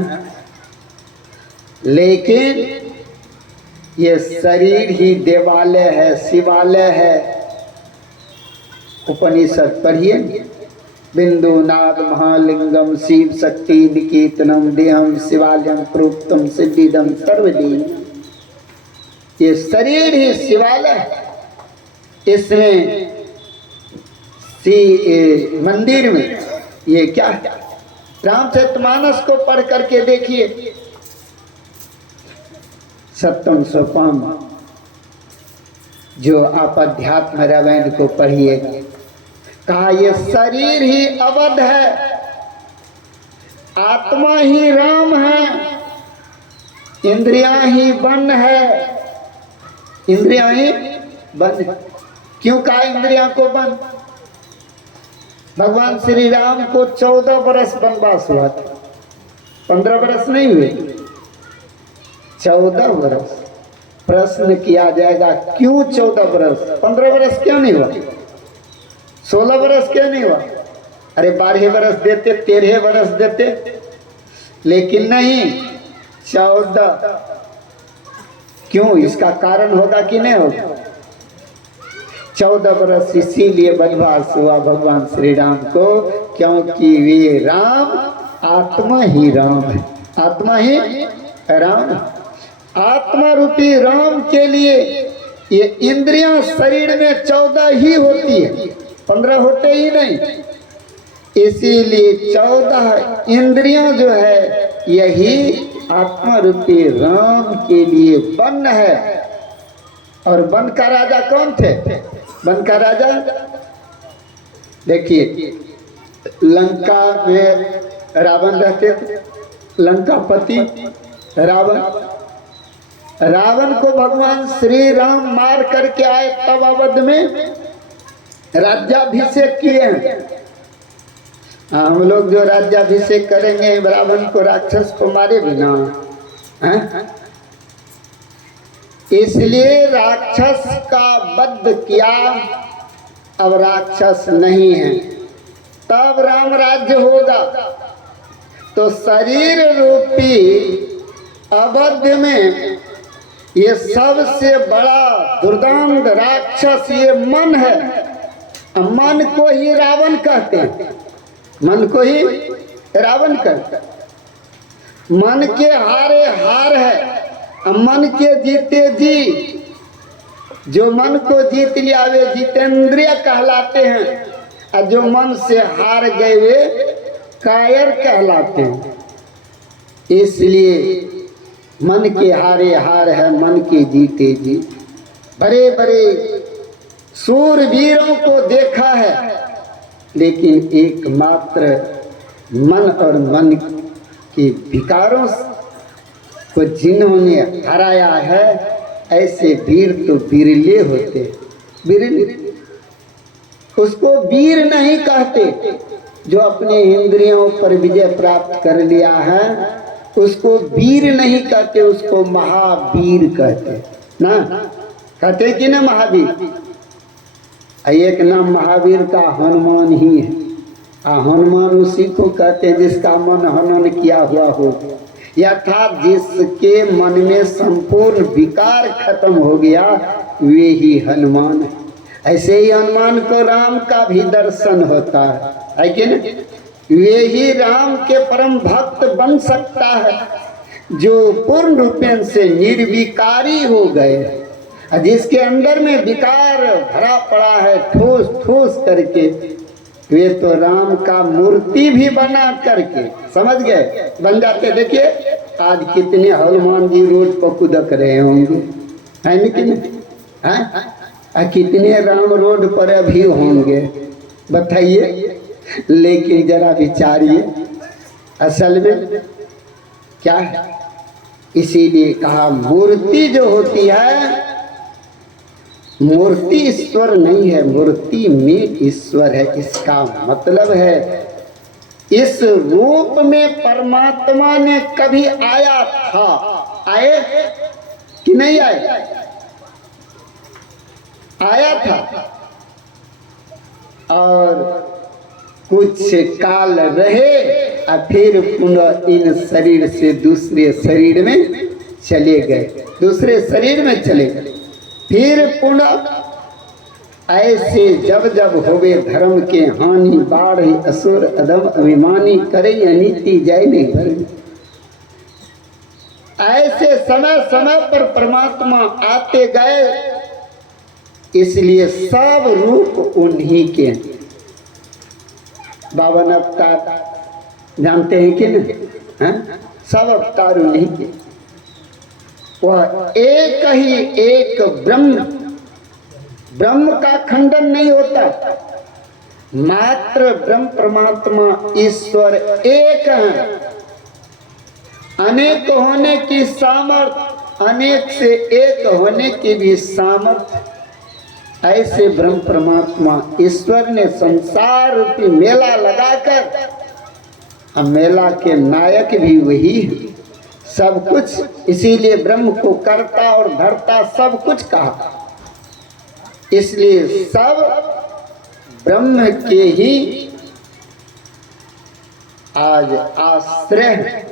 लेकिन ये शरीर ही देवालय है, शिवालय है। उपनिषद पढ़िए, बिंदुनाद महालिंगम शिव शक्ति निकेतनम देहम शिवालयम प्रोक्तम सिद्धिदम सर्वदीन। ये शरीर ही शिवालय है। इसमें मंदिर में ये क्या है? रामचरितमानस को पढ़ करके देखिए, सप्तम सोपान जो आप अध्यात्म रामायण को पढ़िएगा, कहा ये शरीर ही अवध है, आत्मा ही राम है, इंद्रियां ही वन है। इंद्रियां ही वन। क्यों कहा इंद्रियां को वन? भगवान श्री राम को 14 वर्ष वनवास हुआ था, 15 वर्ष नहीं हुए, 14 वर्ष। प्रश्न किया जाएगा क्यों 14 वर्ष? 15 वर्ष क्यों नहीं हुआ? 16 वर्ष क्यों नहीं हुआ? अरे 12 वर्ष देते, 13 वर्ष देते, लेकिन नहीं 14। क्यों? इसका कारण होगा कि नहीं होगा? 14 वर्ष इसीलिए वनवास हुआ भगवान श्री राम को, क्योंकि वे राम आत्मा ही राम है। आत्मा ही राम। आत्मा रूपी राम के लिए ये इंद्रियां शरीर में 14 ही होती है, 15 होते ही नहीं। इसीलिए 14 इंद्रियां जो है यही आत्मा रूपी राम के लिए वन है। और वन का राजा कौन थे? वन का राजा देखिए, लंका में रावण रहते थे, लंकापति रावण। रावण को भगवान श्री राम मार करके आए, तब अवध में राज्याभिषेक किए हैं। हम लोग जो राज्याभिषेक करेंगे रावण को, राक्षस को मारे बिना, हैं? इसलिए राक्षस का वध किया, अब राक्षस नहीं है, तब राम राज्य होगा। तो शरीर रूपी अवध में ये सबसे बड़ा दुर्दांत राक्षस ये मन है। मन को ही रावण कहते हैं, मन को ही रावण कहते हैं। मन के हारे हार है, अब मन के जीते जी। जो मन को जीत लिया वे जितेंद्रिय कहलाते हैं, और जो मन से हार गए वे कायर कहलाते हैं। इसलिए मन के हारे हार है, मन के जीते जी। बड़े बड़े सूरवीरों को देखा है, लेकिन एकमात्र मन और मन के विकारों को जिन्होंने हराया है, ऐसे वीर तो बिरले होते, बिरले। उसको वीर नहीं कहते, जो अपने इंद्रियों पर विजय प्राप्त कर लिया है उसको वीर नहीं कहते, उसको महावीर कहते ना। कहते कि ना महावीर। एक नाम महावीर का हनुमान ही है। हनुमान उसी को कहते हैं जिसका मन हनन किया हुआ हो, अर्थात जिसके मन में संपूर्ण विकार खत्म हो गया, वे ही हनुमान है। ऐसे ही हनुमान को राम का भी दर्शन होता है कि नहीं? वे ही राम के परम भक्त बन सकता है जो पूर्ण रूपेण से निर्विकारी हो गए, जिसके अंदर में विकार भरा पड़ा है ठोस ठोस करके। वे तो राम का मूर्ति भी बना करके, समझ गए, बन जाते। देखिए आज कितने हनुमान जी रोड पर कुदक रहे होंगे, है कि नहीं? कितने राम रोड पर अभी होंगे, बताइए। लेकिन जरा विचारिए असल में क्या है। इसीलिए कहा मूर्ति जो होती है, मूर्ति ईश्वर नहीं है, मूर्ति में ईश्वर है। इसका मतलब है इस रूप में परमात्मा ने कभी आया था, आए कि नहीं आए? आया था और कुछ काल रहे और फिर पुनः इन शरीर से दूसरे शरीर में चले गए, दूसरे शरीर में चले गए। फिर पुनः ऐसे जब जब होवे धर्म के हानि, बाढ़ असुर अधम अभिमानी, करे अनीति जय नहीं भरनी। ऐसे समय समय पर परमात्मा आते गए, इसलिए सब रूप उन्हीं के। 52 अवतार जानते हैं कि नहीं? सब अवतार उन्हीं के। वह एक ही एक ब्रह्म, ब्रह्म का खंडन नहीं होता, मात्र ब्रह्म परमात्मा ईश्वर एक है। अनेक होने की सामर्थ, अनेक से एक होने की भी सामर्थ, ऐसे ब्रह्म परमात्मा ईश्वर ने संसार रूपी मेला लगाकर, हम मेला के नायक भी वही है, सब कुछ। इसीलिए ब्रह्म को करता और धरता सब कुछ कहा। इसलिए सब ब्रह्म के ही आज आश्रय है,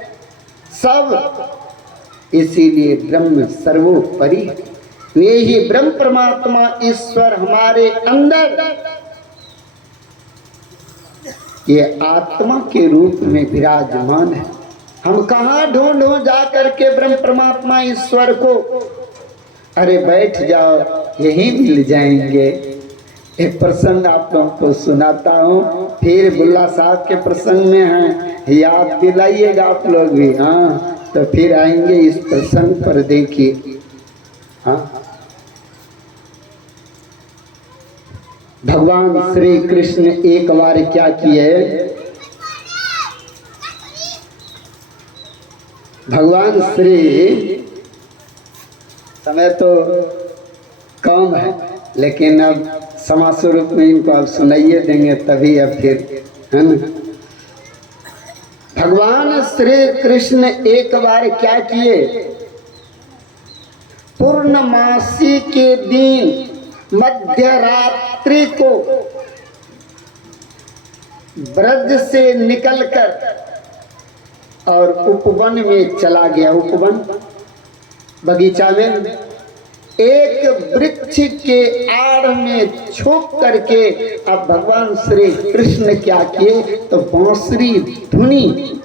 सब। इसीलिए ब्रह्म सर्वोपरि, वे ही ब्रह्म परमात्मा ईश्वर हमारे अंदर ये आत्मा के रूप में विराजमान है। हम कहाँ ढूंढो जा करके ब्रह्म परमात्मा ईश्वर को? अरे बैठ जाओ, यही मिल जाएंगे। एक प्रसंग आप लोगों को सुनाता हूँ, फिर बुल्ला साहब के प्रसंग में है, याद दिलाइएगा आप लोग भी। हाँ, तो फिर आएंगे इस प्रसंग पर। देखिए, हाँ, भगवान श्री कृष्ण एक बार क्या किए, भगवान श्री, समय तो कम है लेकिन अब समाज स्वरूप में इनको अब सुनाइए देंगे तभी, अब फिर, है ना। भगवान श्री कृष्ण एक बार क्या किए, पूर्णमासी के दिन मध्य रात्रि को ब्रज से निकलकर और उपवन में चला गया। उपवन बगीचा में एक वृक्ष के आड़ में छुप करके अब भगवान श्री कृष्ण क्या किए, तो बांसुरी धुनी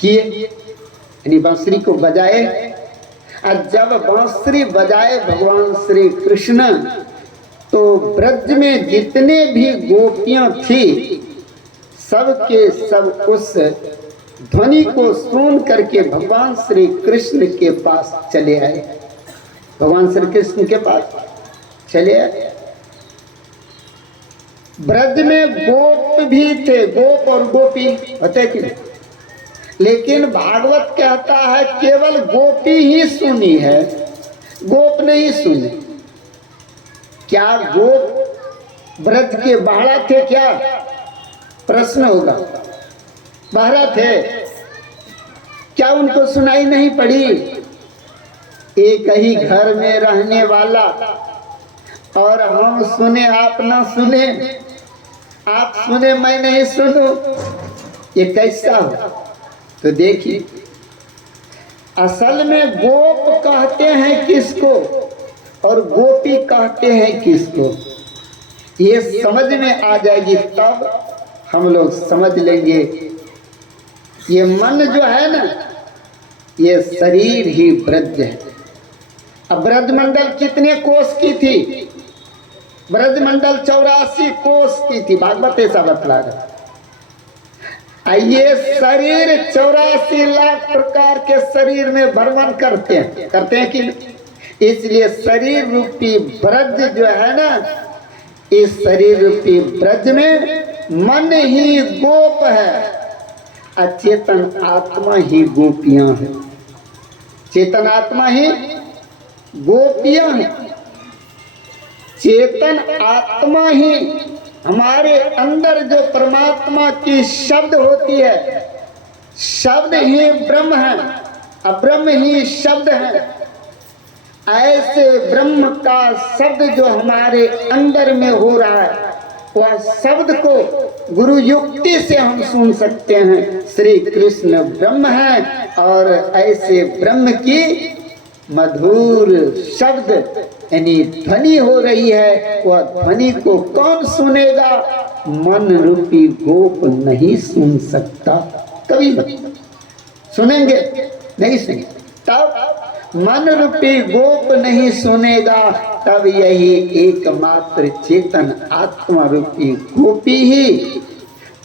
किए, यानी बांसुरी को बजाए। और जब बांसुरी बजाए भगवान श्री कृष्ण, तो ब्रज में जितने भी गोपियां थी सब के सब उस ध्वनि को सुन करके भगवान श्री कृष्ण के पास चले आए। भगवान श्री कृष्ण के पास चले आए। ब्रज में गोप भी थे, गोप और गोपी होते कि नहीं? लेकिन भागवत कहता है केवल गोपी ही सुनी है, गोप नहीं सुनी। क्या गोप ब्रज के बाहरा थे क्या? प्रश्न होगा। बाहरा थे क्या? उनको सुनाई नहीं पड़ी? एक ही घर में रहने वाला और हम सुने आप ना सुने, आप सुने मैं नहीं सुनूं, ये कैसा हो? तो देखिए, असल में गोप कहते हैं किसको और गोपी कहते हैं किसको, ये समझ में आ जाएगी तब हम लोग समझ लेंगे। ये मन जो है ना, ये शरीर ही ब्रज है। अब ब्रजमंडल कितने कोस की थी? ब्रजमंडल 84 कोस की थी, भागवत ऐसा बतला रहा। ये शरीर 84 लाख प्रकार के शरीर में भ्रमण करते हैं कि? इसलिए शरीर रूपी ब्रज जो है ना, इस शरीर रूपी ब्रज में मन ही गोप है, अचेतन आत्मा ही गोपियां हैं। चेतन आत्मा ही गोपियां हैं। चेतन आत्मा ही हमारे अंदर जो परमात्मा की शब्द होती है, शब्द ही ब्रह्म है, अब्रह्म ही शब्द है। ऐसे ब्रह्म का शब्द जो हमारे अंदर में हो रहा है, वह शब्द को गुरु युक्ति से हम सुन सकते हैं। श्री कृष्ण ब्रह्म है और ऐसे ब्रह्म की मधुर शब्द यानी ध्वनि हो रही है। वह ध्वनि को कौन सुनेगा? मन रूपी गोप नहीं सुन सकता। कभी सुनेंगे? नहीं सुनेंगे। तब मन रूपी गोप नहीं सुनेगा, तब यही एकमात्र चेतन आत्मा रूपी गोपी ही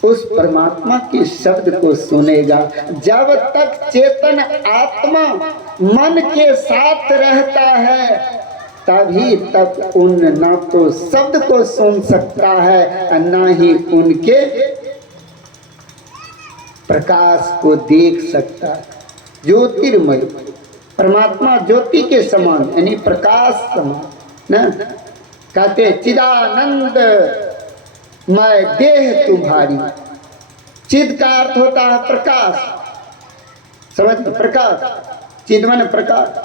उस परमात्मा के शब्द को सुनेगा। जब तक चेतन आत्मा मन के साथ रहता है, तभी तक उन ना तो शब्द को सुन सकता है और ना ही उनके प्रकाश को देख सकता है। ज्योतिर्मय परमात्मा ज्योति के समान यानी प्रकाश समान ना, कहते चिदानंद मैं देह तुम्हारी। चिद का अर्थ होता है प्रकाश, समझ? प्रकाश, चिद माने प्रकाश।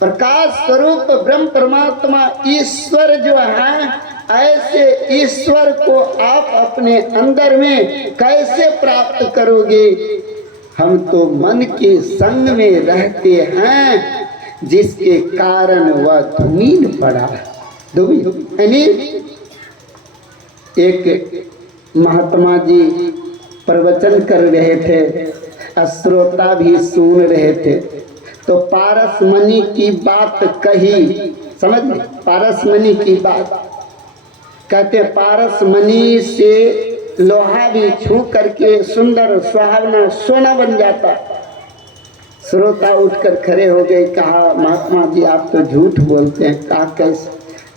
प्रकाश स्वरूप ब्रह्म परमात्मा ईश्वर जो है, ऐसे ईश्वर को आप अपने अंदर में कैसे प्राप्त करोगे? हम तो मन के संग में रहते हैं, जिसके कारण वह धूमिल पड़ा है। यानी एक महात्मा जी प्रवचन कर रहे थे, श्रोता भी सुन रहे थे, तो पारसमणि की बात कही, समझ? पारसमणि की बात कहते, पारसमणि से लोहा भी छू करके सुंदर सुहावना सोना बन जाता। श्रोता उठकर खड़े हो गए, कहा महात्मा जी आप तो झूठ बोलते हैं। कहा कैसे?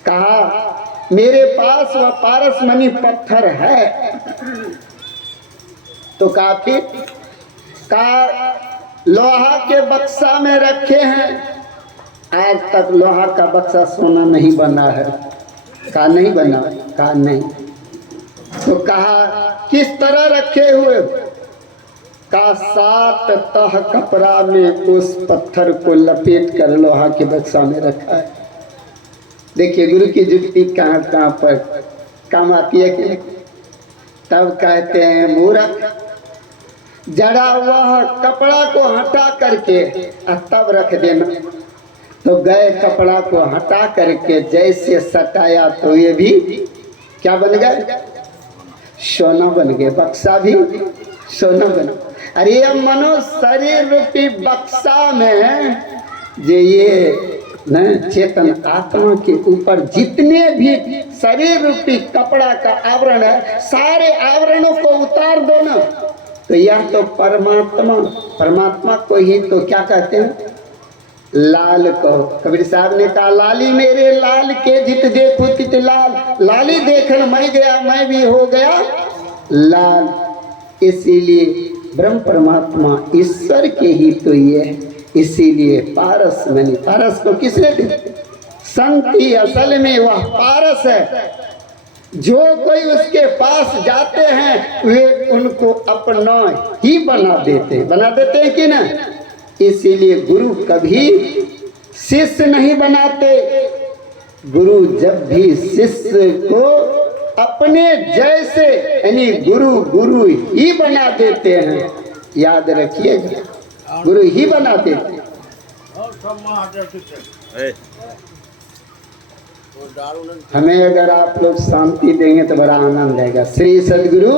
कहा मेरे पास वह पारसमणि पत्थर है। तो काफी कहा लोहा के बक्सा में रखे हैं, आज तक लोहा का बक्सा सोना नहीं बना है। कहा नहीं बना। कहा नहीं। तो कहा किस तरह रखे हुए? का 7 तह कपड़ा में उस पत्थर को लपेट कर लोहा के बक्सा में रखा है। देखिए गुरु की जुक्ति कहाँ कहाँ पर काम आती है कि? तब कहते हैं मूर्ख, जड़ा हुआ कपड़ा को हटा करके तब रख देना। तो गए कपड़ा को हटा करके जैसे सटाया तो ये भी क्या बन गए? सोना बन गए। बक्सा भी सोना बनो। अरे ये मनो शरीर रूपी बक्सा में जो ये न चेतन आत्मा के ऊपर जितने भी शरीर रूपी कपड़ा का आवरण है, सारे आवरणों को उतार दो ना, तो यह तो परमात्मा को ही तो क्या कहते हैं, लाल कहो। कबीर साहब ने कहा, लाली मेरे लाल के जित देखो तित लाल, लाली देखन मैं गया मैं भी हो गया लाल। इसीलिए ब्रह्म परमात्मा ईश्वर के ही तो ये है। इसीलिए पारस मैंने, पारस को किसने दिया? संत ही असल में वह पारस है। जो कोई उसके पास जाते हैं वे उनको अपना ही बना देते हैं कि ना। इसीलिए गुरु कभी शिष्य नहीं बनाते। गुरु जब भी शिष्य को अपने जैसे यानी गुरु ही बना देते हैं। याद रखिएगा, गुरु ही बना देते हैं। हमें अगर आप लोग शांति देंगे तो बड़ा आनंद आएगा। श्री सद्गुरु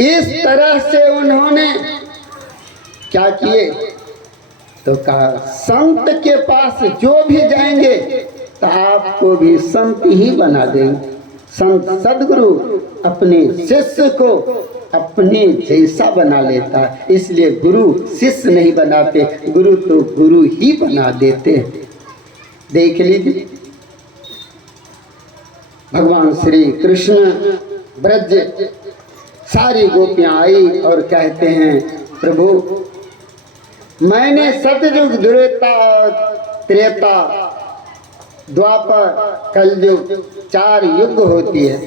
इस तरह से उन्होंने क्या किए तो कहा, संत के पास जो भी जाएंगे तो आपको भी संत ही बना देंगे। संत सद्गुरु अपने शिष्य को अपने जैसा बना लेता है। इसलिए गुरु शिष्य नहीं बनाते, गुरु तो गुरु ही बना देते। देख लीजिए, भगवान श्री कृष्ण ब्रज सारी गोपियां आई और कहते हैं, प्रभु मैंने सतयुग त्रेता द्वापर कलयुग 4 युग होती है।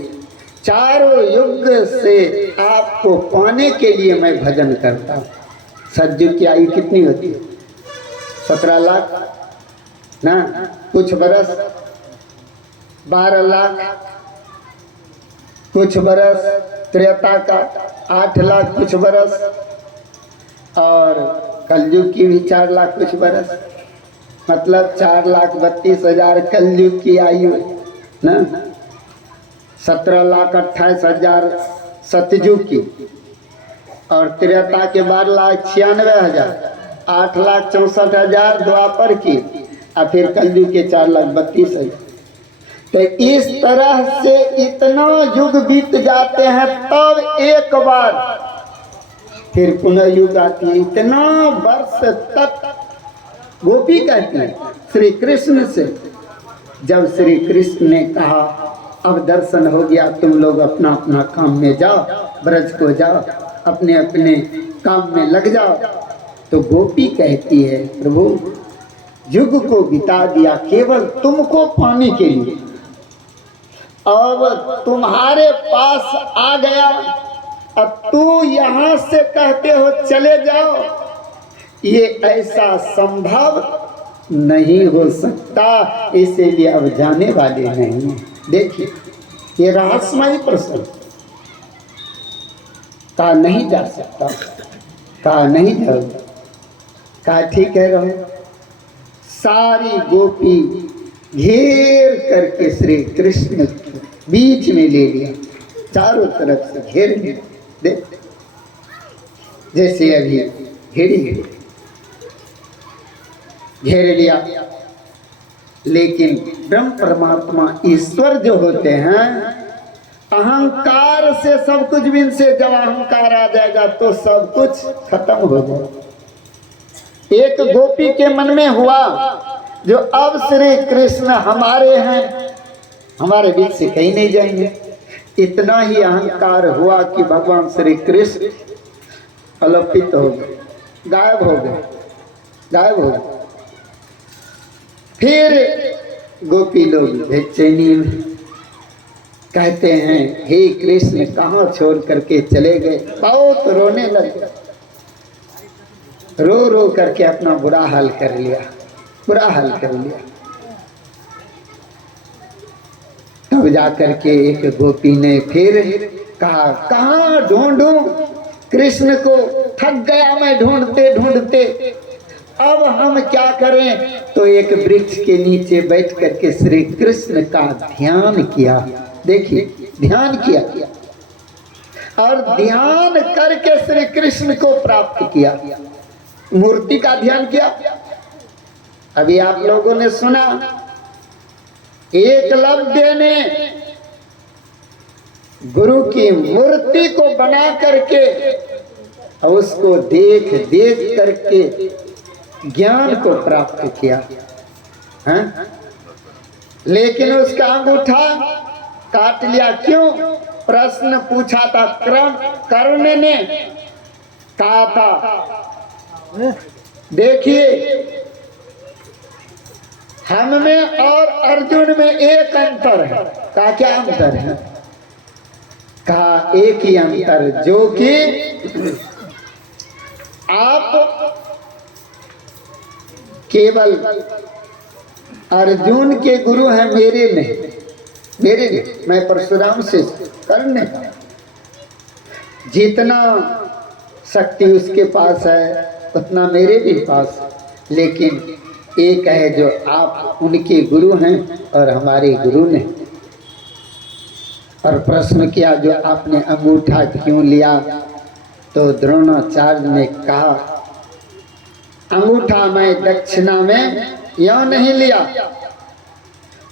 चारों युग से आपको पाने के लिए मैं भजन करता हूँ। सतयुग की आयु कितनी होती है? 17 लाख ना, कुछ बरस 12 लाख, कुछ बरस त्रेता का 8 लाख कुछ बरस, और कलयुग की भी 4 लाख कुछ बरस, मतलब 4,32,000 कलयुग की आयु ना। 17,28,000 सतयुग की, और त्रेता के 12,96,000, 8,64,000 द्वापर की, और फिर कलयुग के 4,32,000। तो इस तरह से इतना युग बीत जाते हैं, तब एक बार फिर पुनः युग आती है। इतना वर्ष तक गोपी कहती है श्री कृष्ण से। जब श्री कृष्ण ने कहा अब दर्शन हो गया, तुम लोग अपना अपना काम में जाओ, ब्रज को जाओ, अपने अपने काम में लग जाओ, तो गोपी कहती है, प्रभु युग को बिता दिया केवल तुमको पाने के लिए, अब तुम्हारे पास आ गया, अब तू यहाँ से कहते हो चले जाओ, ये ऐसा संभव नहीं हो सकता। इसीलिए अब जाने वाले नहीं हैं। देखिए ये रहस्यमय प्रश्न, कहा नहीं जा सकता, कहा नहीं जाओगे, कहा ठीक है रहो। सारी गोपी घेर करके श्री कृष्ण बीच में ले लिया, चारों तरफ से घेर लिया। देख जैसे अभी घेर लिया। लेकिन ब्रह्म परमात्मा ईश्वर जो होते हैं, अहंकार से सब कुछ भी, इनसे जब अहंकार आ जाएगा तो सब कुछ खत्म हो जाएगा। एक गोपी के मन में हुआ जो अब श्री कृष्ण हमारे हैं, हमारे बीच से कहीं नहीं जाएंगे। इतना ही अहंकार हुआ कि भगवान श्री कृष्ण अलोपित हो गए, गायब हो गए। फिर गोपी लोग बेचैनी में कहते हैं, हे कृष्ण कहाँ छोड़ करके चले गए। बहुत रोने लगे, रो रो करके अपना बुरा हाल कर लिया। तब जा करके एक गोपी ने फिर कहा, कहाँ ढूंढूं कृष्ण को, थक गया मैं ढूंढते ढूंढते, अब हम क्या करें। तो एक वृक्ष के नीचे बैठ करके श्री कृष्ण का ध्यान किया। देखिए ध्यान किया, और ध्यान करके श्री कृष्ण को प्राप्त किया, मूर्ति का ध्यान किया। अभी आप लोगों ने सुना एकलव्य ने गुरु की मूर्ति को बना करके और उसको देख देख करके ज्ञान को प्राप्त किया है? लेकिन उसका अंगूठा काट लिया। क्यों? प्रश्न पूछा था कर्ण ने, कहा था देखिए हम में और अर्जुन में एक अंतर है। कहा क्या अंतर है? कहा एक ही अंतर, जो कि आप केवल अर्जुन के गुरु हैं, मेरे नहीं, मेरे नहीं। मैं परशुराम से कर्ण, जितना शक्ति उसके पास है उतना मेरे भी पास, लेकिन एक है जो आप उनके गुरु हैं और हमारे गुरु ने। और प्रश्न किया जो आपने अंगूठा क्यों लिया? तो द्रोणाचार्य ने कहा अंगूठा मैं दक्षिणा में यह नहीं लिया,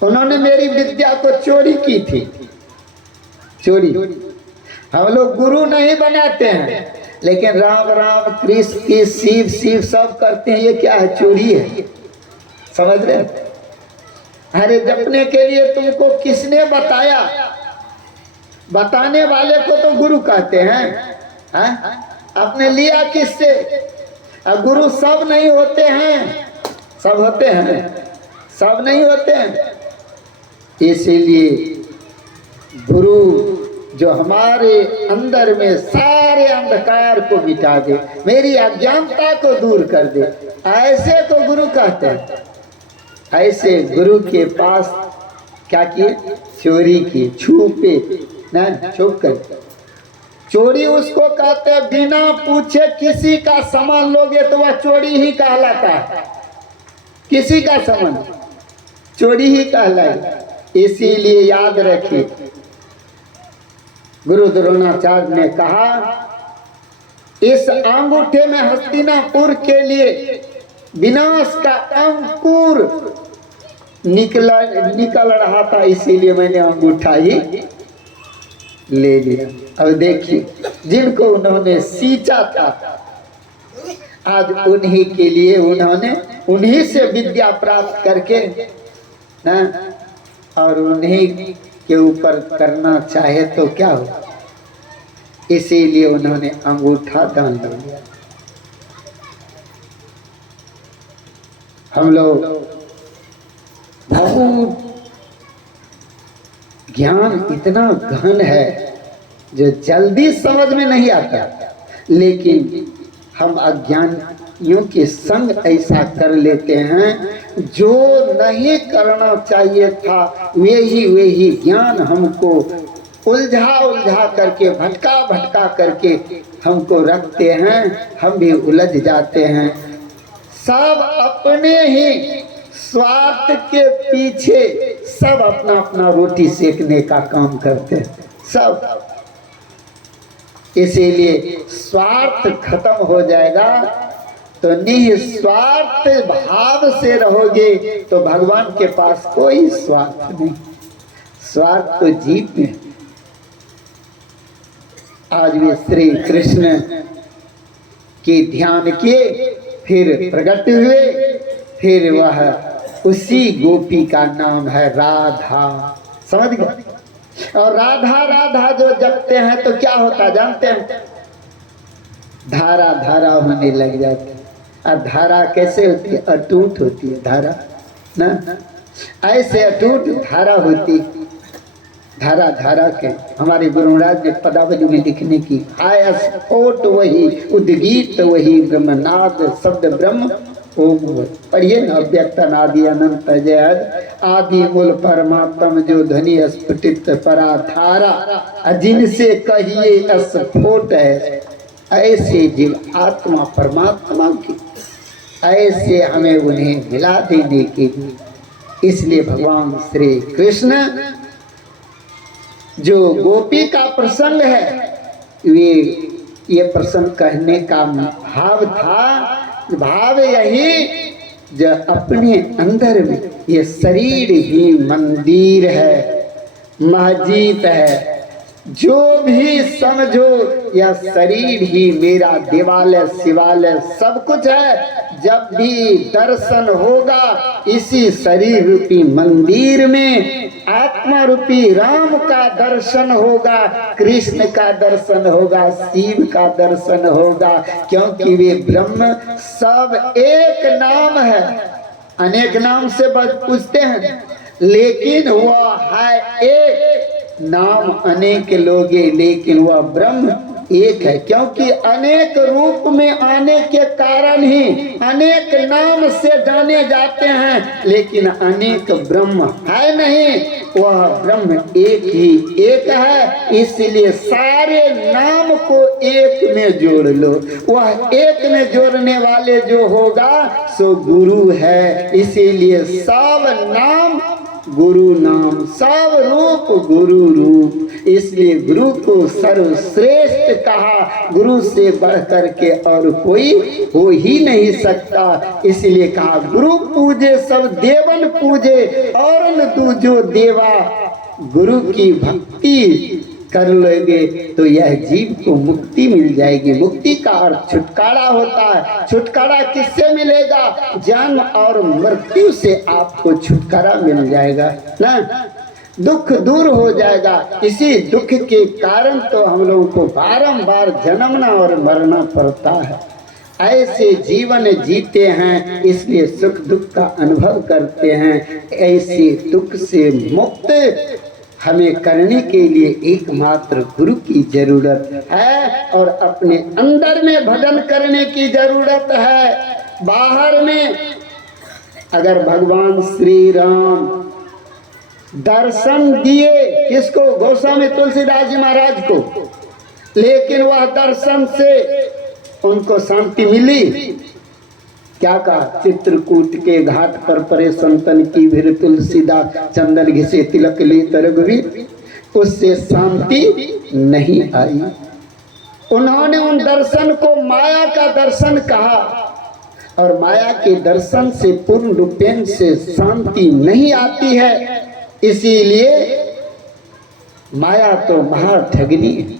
उन्होंने मेरी विद्या को चोरी की थी। चोरी, हम लोग गुरु नहीं बनाते हैं, लेकिन राम राम कृष्ण शिव शिव सब करते हैं। ये क्या है? चोरी है, समझ रहे? अरे जपने के लिए तुमको किसने बताया? बताने वाले को तो गुरु कहते हैं, आपने लिया किससे? गुरु सब नहीं होते हैं, सब होते हैं, सब नहीं होते हैं। इसीलिए गुरु जो हमारे अंदर में सारे अंधकार को मिटा दे, मेरी अज्ञानता को दूर कर दे, ऐसे को गुरु कहते हैं। ऐसे गुरु के पास क्या किए? चोरी की, छुपे ना, छुप कर। चोरी उसको कहते हैं बिना पूछे किसी का सामान लोगे तो वह चोरी ही कहलाता है। किसी का सामान चोरी ही कहलाए। इसीलिए याद रखिए, गुरु द्रोणाचार्य ने कहा इस अंगूठे में हस्तिनापुर के लिए विनाश का अंकुर निकल रहा था, इसीलिए मैंने अंगूठा ही ले लिया। अब देखिए जिनको उन्होंने सींचा था, आज उन्हीं के लिए उन्होंने उन्हीं से विद्या प्राप्त करके ना, और उन्हीं के ऊपर करना चाहे तो क्या हो, इसीलिए उन्होंने अंगूठा दान दिया। हम लोग बहुत ज्ञान इतना गहन है जो जल्दी समझ में नहीं आता, लेकिन हम अज्ञानियों के संग ऐसा कर लेते हैं जो नहीं करना चाहिए था। वे ही ज्ञान हमको उलझा उलझा करके, भटका भटका करके हमको रखते हैं, हम भी उलझ जाते हैं। सब अपने ही स्वार्थ के पीछे सब अपना अपना रोटी सेकने का काम करते हैं सब। इसीलिए स्वार्थ खत्म हो जाएगा तो निस्वार्थ भाव से रहोगे तो भगवान के पास कोई स्वार्थ नहीं। स्वार्थ तो जीव में। आज भी श्री कृष्ण की ध्यान किए, फिर प्रकट हुए, फिर वह उसी गोपी का नाम है राधा। समझ गए? और राधा राधा जो जपते हैं तो क्या होता जानते हैं? धारा धारा होने लग जाती है। और धारा कैसे होती है? अटूट होती है धारा ना, ऐसे अटूट धारा होती। धारा धारा के हमारे गुरु महाराज ने पदावली में लिखने की, आया स्फोट वही, उद्गीत वही, ब्रह्मनाद शब्द ब्रह्म ओम। पढ़िए ना, अव्यक्तनादि अनंत जय आदि मूल परमात्म जो ध्वनि स्फुटित पराधारा, जिनसे कहिए स्फोट है। ऐसे जीव आत्मा परमात्मा की, ऐसे हमें उन्हें मिला देने के लिए, इसलिए भगवान श्री कृष्ण जो गोपी का प्रसंग है ये प्रश्न कहने का भाव था, भाव यही जो अपने अंदर में ये शरीर ही मंदिर है, मस्जिद है। जो भी समझो यह शरीर ही मेरा देवालय शिवालय सब कुछ है। जब भी दर्शन होगा इसी शरीर रूपी मंदिर में आत्मा रूपी राम का दर्शन होगा, कृष्ण का दर्शन होगा, शिव का दर्शन होगा, क्योंकि वे ब्रह्म सब एक नाम है। अनेक नाम से पूछते हैं, लेकिन वह है एक। नाम अनेक लोगे लेकिन वह ब्रह्म एक है, क्योंकि अनेक रूप में आने के कारण ही अनेक नाम से जाने जाते हैं, लेकिन अनेक ब्रह्म है नहीं, वह ब्रह्म एक ही एक है। इसलिए सारे नाम को एक में जोड़ लो। वह एक में जोड़ने वाले जो होगा सो गुरु है। इसीलिए सब नाम गुरु नाम, सब रूप गुरु रूप। इसलिए गुरु को सर्वश्रेष्ठ कहा, गुरु से बढ़कर के और कोई हो ही नहीं सकता। इसलिए कहा गुरु पूजे सब देवन पूजे, और न तू जो देवा। गुरु की भक्ति कर लोगे तो यह जीव को मुक्ति मिल जाएगी। मुक्ति का अर्थ छुटकारा होता है। छुटकारा किससे मिलेगा? जन्म और मृत्यु से आपको छुटकारा मिल जाएगा ना, दुख दूर हो जाएगा। इसी दुख के कारण तो हम लोगों को बारंबार जन्मना और मरना पड़ता है। ऐसे जीवन जीते हैं, इसलिए सुख दुख का अनुभव करते हैं। ऐसे दुख से मुक्त हमें करने के लिए एकमात्र गुरु की जरूरत है, और अपने अंदर में भजन करने की जरूरत है। बाहर में अगर भगवान श्री राम दर्शन दिए किसको? गोस्वामी तुलसीदास जी महाराज को, लेकिन वह दर्शन से उनको शांति मिली। क्या कहा? चित्रकूट के घाट पर परे संतन की भीड़, तुलसीदास चंदन घिसे तिलक ले रघुवीर, उससे शांति नहीं आई। उन्होंने उन दर्शन को माया का दर्शन कहा, और माया के दर्शन से पूर्ण रूपेण से शांति नहीं आती है। इसीलिए माया तो महा ठगनी है।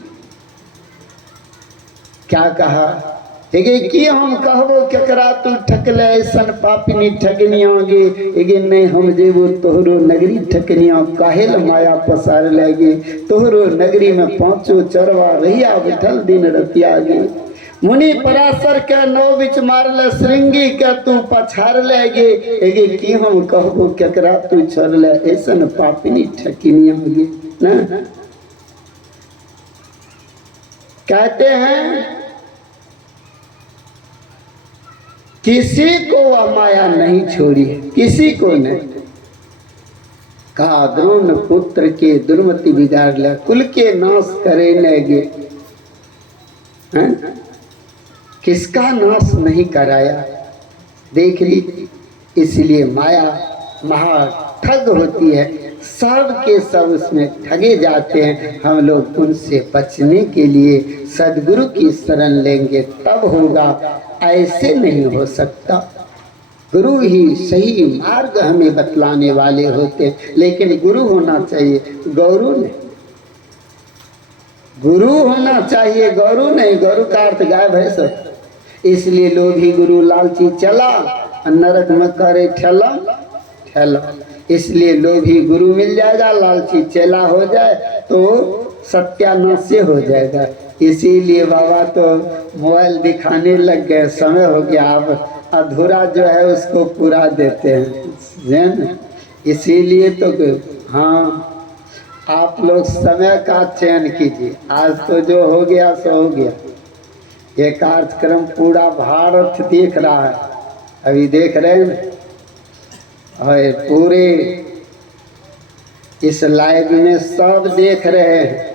क्या कहा? कि हम कहबो केकरा तू ठकले ऐसन पापिनी ठगनी आगे, एगे नहीं हम जेबो तोहरो नगरी ठकनिया, काहेल माया पसार लेगे, तोहरो नगरी में पांचों चरवा रहिया बिठल दिन रतिया गे। मुनि पराशर के नौ बिच मारले, श्रृंगी के तू पछार लेगे, एगे कि हम कहबो केकरा तू छोड़ले ऐसन पापिनी ठकनी आगे ना। कहते हैं किसी को वह माया नहीं छोड़ी, किसी को नहीं। कहा द्रोण पुत्र के दुर्मति बिगाड़ ले, कुल के नाश करे लगे। किसका नाश नहीं कराया? देख ली। इसलिए माया महा ठग होती है, सब के सब उसमें ठगे जाते हैं। हम लोग उनसे बचने के लिए सदगुरु की शरण लेंगे तब होगा, ऐसे नहीं हो सकता। गुरु ही सही मार्ग हमें बतलाने वाले होते, लेकिन गुरु होना चाहिए, गौरू नहीं। गुरु होना चाहिए, गौरू नहीं। गौरू का अर्थ गाय भैंस। इसलिए लोभी गुरु लालची चला, नरक में करे ठेला ठेला। इसलिए लोभी गुरु मिल जाएगा, लालची चेला हो जाए तो सत्यानाश हो जाएगा। इसीलिए बाबा तो मोबाइल दिखाने लग गए, समय हो गया, अब अधूरा जो है उसको पूरा देते हैं। इसीलिए तो हाँ, आप लोग समय का चयन कीजिए। आज तो जो हो गया सो हो गया। ये कार्यक्रम पूरा भारत देख रहा है, अभी देख रहे हैं, और पूरे इस लाइव में सब देख रहे हैं।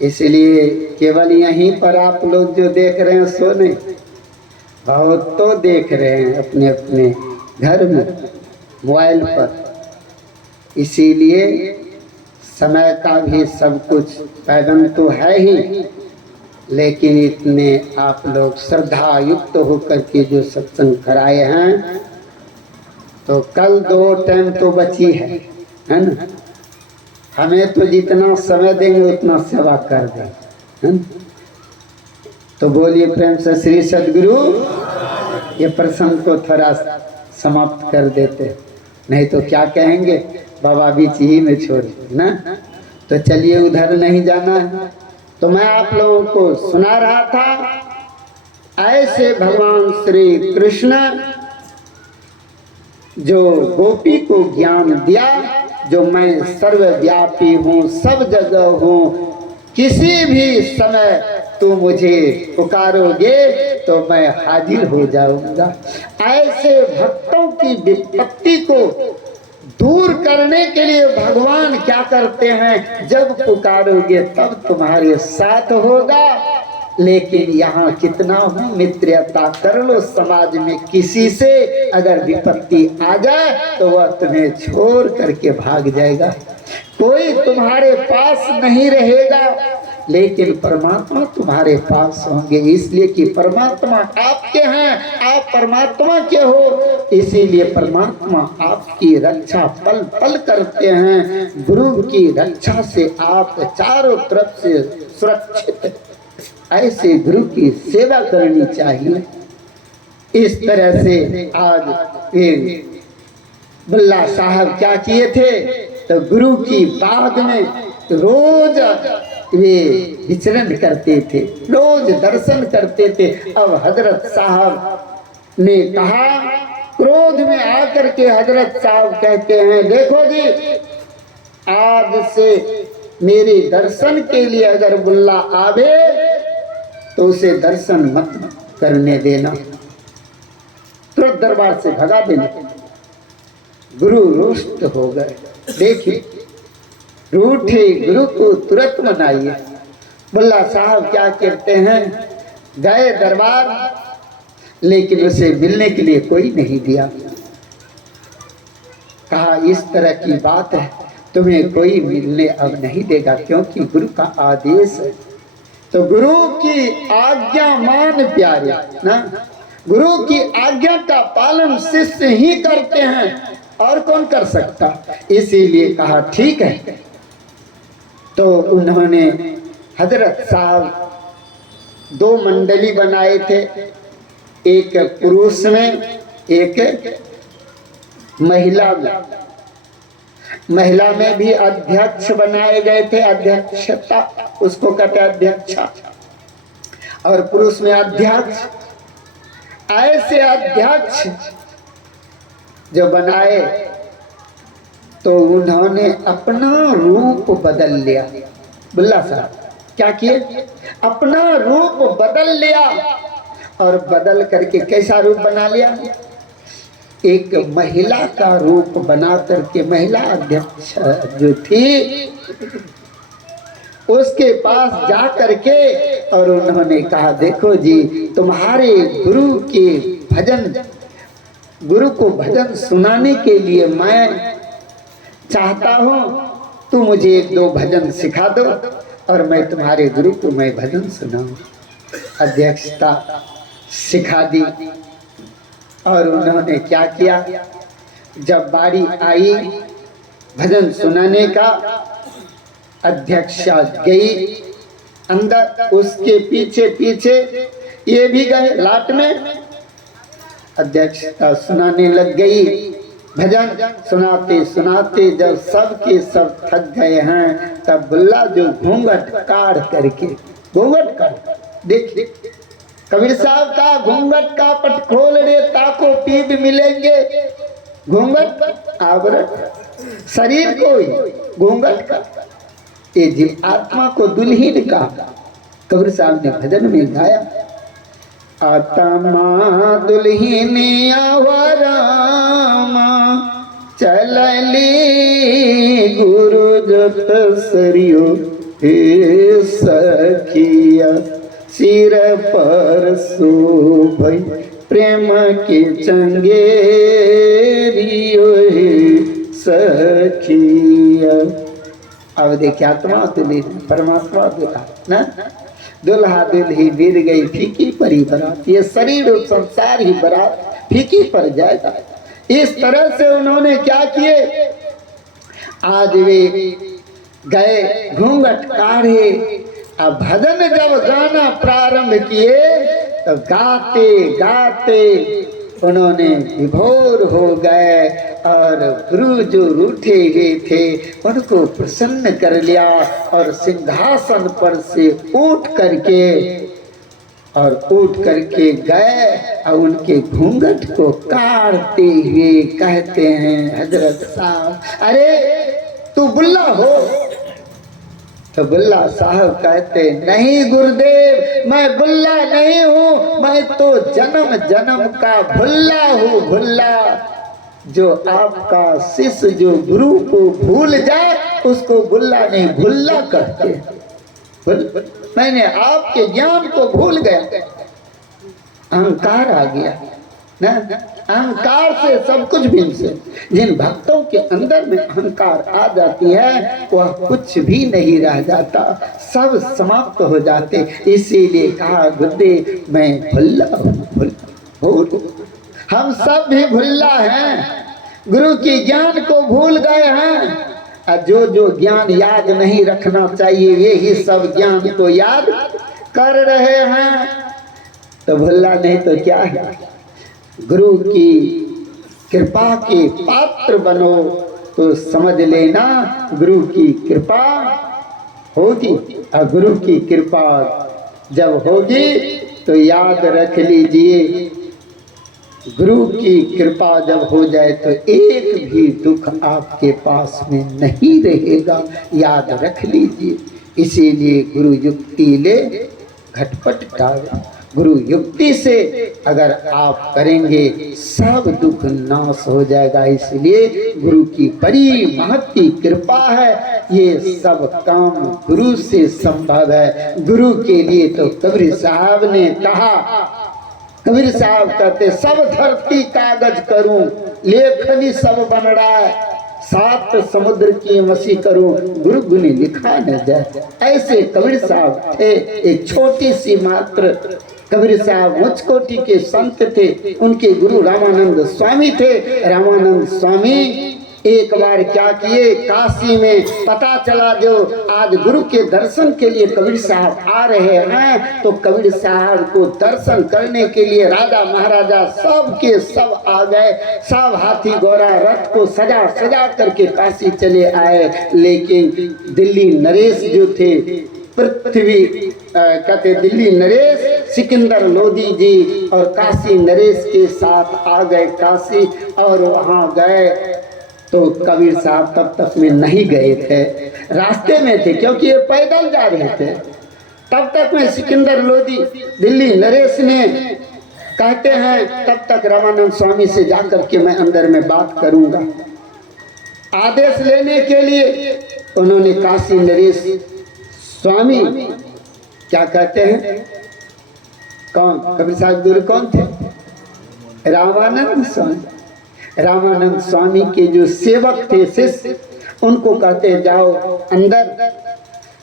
इसलिए केवल यहीं पर आप लोग जो देख रहे हैं सो नहीं, बहुत तो देख रहे हैं अपने अपने घर में मोबाइल पर। इसीलिए समय का भी सब कुछ पाबंद तो है ही, लेकिन इतने आप लोग श्रद्धा युक्त होकर के जो सत्संग कराए हैं, तो कल 2 टाइम तो बची है ना। हमें तो जितना समय देंगे उतना सेवा कर दें, है ना। तो बोलिए प्रेम से श्री सद्गुरु। ये प्रसंग को थोड़ा समाप्त कर देते, नहीं तो क्या कहेंगे, बाबा बीच ही में छोड़ ना। तो चलिए, उधर नहीं जाना है। तो मैं आप लोगों को सुना रहा था, ऐसे भगवान श्री कृष्ण जो गोपी को ज्ञान दिया, जो मैं सर्वव्यापी हूँ, सब जगह हूँ, किसी भी समय तू मुझे पुकारोगे तो मैं हाजिर हो जाऊंगा। ऐसे भक्तों की विपत्ति को दूर करने के लिए भगवान क्या करते हैं, जब पुकारोगे तब तुम्हारे साथ होगा। लेकिन यहाँ कितना हो मित्रता कर लो, समाज में किसी से अगर विपत्ति आ जाए तो वह तुम्हें छोड़ करके भाग जाएगा, कोई तुम्हारे पास नहीं रहेगा, लेकिन परमात्मा तुम्हारे पास होंगे। इसलिए कि परमात्मा आपके हैं, आप परमात्मा के हो, इसीलिए परमात्मा आपकी रक्षा पल पल करते हैं। गुरु की रक्षा से आप चारों तरफ से सुरक्षित। ऐसे गुरु की सेवा करनी चाहिए। इस तरह से आज ये बुल्ला साहब क्या किए थे, तो गुरु की बाग में रोज वे विचरण करते थे, रोज दर्शन करते थे। अब हजरत साहब ने कहा, क्रोध में आकर के हजरत साहब कहते हैं, देखो जी, आज से मेरे दर्शन के लिए अगर बुल्ला आवे तो उसे दर्शन मत करने देना, तुरंत दरबार से भगा देना। गुरु रुष्ट हो गए। देखिए, रूठे गुरु को तुरंत मनाइए। बुल्ला साहब क्या कहते हैं, गए दरबार, लेकिन उसे मिलने के लिए कोई नहीं दिया। कहा, इस तरह की बात है, तुम्हें कोई मिलने अब नहीं देगा, क्योंकि गुरु का आदेश है। तो गुरु की आज्ञा मान प्यारे ना, गुरु की आज्ञा का पालन शिष्य ही करते हैं, और कौन कर सकता। इसीलिए कहा ठीक है। तो उन्होंने हजरत साहब 2 मंडली बनाए थे, एक पुरुष में, एक महिला में। महिला में भी अध्यक्ष बनाए गए थे, अध्यक्षता उसको कहते अध्यक्षा, और पुरुष में अध्यक्ष। ऐसे अध्यक्ष जो बनाए तो उन्होंने अपना रूप बदल लिया। बुल्ला साहब क्या किए, अपना रूप बदल लिया, और बदल करके कैसा रूप बना लिया, एक महिला का रूप बना करके महिला अध्यक्ष जो थी उसके पास जा करके और उन्होंने कहा, देखो जी, तुम्हारे गुरु के भजन, गुरु को भजन सुनाने के लिए मैं चाहता हूँ, तू मुझे 1-2 भजन सिखा दो और मैं तुम्हारे गुरु को मैं भजन सुनाऊं। अध्यक्षता सिखा दी। और उन्होंने क्या किया, जब बारी आई भजन सुनाने का, अध्यक्षा गई अंदर, उसके पीछे पीछे ये भी गए लाट में। अध्यक्षता सुनाने लग गई। भजन सुनाते सुनाते जब सब के सब थक गए हैं, तब बुल्ला जो घूंघट काढ़ करके, घूंघट काढ़, देखिए कबीर साहब का घूंघट का पट खोल रे, ताको पीठ मिलेंगे। घूंघट आवरण शरीर को घूंघट का, ये जीव आत्मा को दुल्हीन का कबीर साहब ने भजन में गाया। आत्मा दुल्हीन आवरामा, चलली गुरु जत सरियो हे सखिया, सिर पर शोभई प्रेम के चंगेरियो हे सखिया। अब देखिए आत्मा दुल्ही परमात्मा दुल्हा ना, दुल्हा दुल्ही मिल गई फीकी परी बरात, ये शरीर और संसार ही बरात फीकी पड़ जाएगा। इस तरह से उन्होंने क्या किए, आज वे गए घूंघट काढ़े, अब भजन जब गाना प्रारंभ किए तो गाते गाते उन्होंने विभोर हो गए और गुरु जो रूठे हुए थे उनको प्रसन्न कर लिया और सिंहासन पर से उठ करके गए और उनके घूंघट को काटते हुए कहते हैं, हजरत साहब अरे तू बुल्ला हो? तो बुल्ला साहब कहते नहीं गुरुदेव, मैं बुल्ला नहीं हूँ, मैं तो जन्म जन्म का भुल्ला हूँ। भुल्ला जो आपका शिष्य जो गुरु को भूल जाए उसको बुल्ला नहीं भुल्ला कहते। मैंने आपके ज्ञान को भूल गया, अहंकार आ गया ना, अहंकार से सब कुछ भी से जिन भक्तों के अंदर में अहंकार आ जाती है वह कुछ भी नहीं रह जाता, सब समाप्त हो जाते। इसीलिए कहा गुरुदेव मैं भुल्ला हूँ। हम सब भी भुल्ला हैं, गुरु की ज्ञान को भूल गए हैं। और जो जो ज्ञान याद नहीं रखना चाहिए यही सब ज्ञान को याद कर रहे हैं। तो भुल्ला नहीं तो क्या है, गुरु की कृपा के पात्र बनो तो समझ लेना गुरु की कृपा होगी। और गुरु की कृपा जब होगी तो याद रख लीजिए, गुरु की कृपा जब हो जाए तो एक भी दुख आपके पास में नहीं रहेगा, याद रख लीजिए। इसीलिए गुरु युक्ति ले घटपट टाले, गुरु युक्ति से अगर आप करेंगे सब दुख नाश हो जाएगा। इसलिए गुरु की बड़ी महती कृपा है, ये सब काम गुरु से संभव है। गुरु के लिए तो कबीर साहब ने कहा, कबीर साहब कहते सब धरती कागज करूं, लेखनी सब बन रहा है, 7 समुद्र की मसी करूं, गुरु गुनी लिखा न जाए। ऐसे कबीर साहब थे, एक छोटी सी मात्र कबीर साहब मुचकोटी के संत थे। उनके गुरु रामानंद स्वामी थे। रामानंद स्वामी एक बार क्या किए, काशी में पता चला जो आज गुरु के दर्शन के लिए कबीर साहब आ रहे हैं, तो कबीर साहब को दर्शन करने के लिए राजा महाराजा सब के सब आ गए। सब हाथी घोड़ा रथ को सजा सजा करके काशी चले आए। लेकिन दिल्ली नरेश जो थे, पृथ्वी कहते दिल्ली नरेश, सिकंदर लोधी जी और काशी नरेश के साथ आ गए काशी। और वहाँ गए तो कबीर साहब तब तक में नहीं गए थे, रास्ते में थे क्योंकि ये पैदल जा रहे थे। तब तक में सिकंदर लोधी दिल्ली नरेश ने कहते हैं तब तक रामानंद स्वामी से जाकर के मैं अंदर में बात करूंगा। आदेश लेने के लिए उन्होंने काशी नरेश स्वामी क्या कहते हैं, कौन कबीर साहब गुरु कौन थे, रामानंद स्वामी। रामानंद स्वामी के जो सेवक थे शिष्य, उनको कहते जाओ अंदर,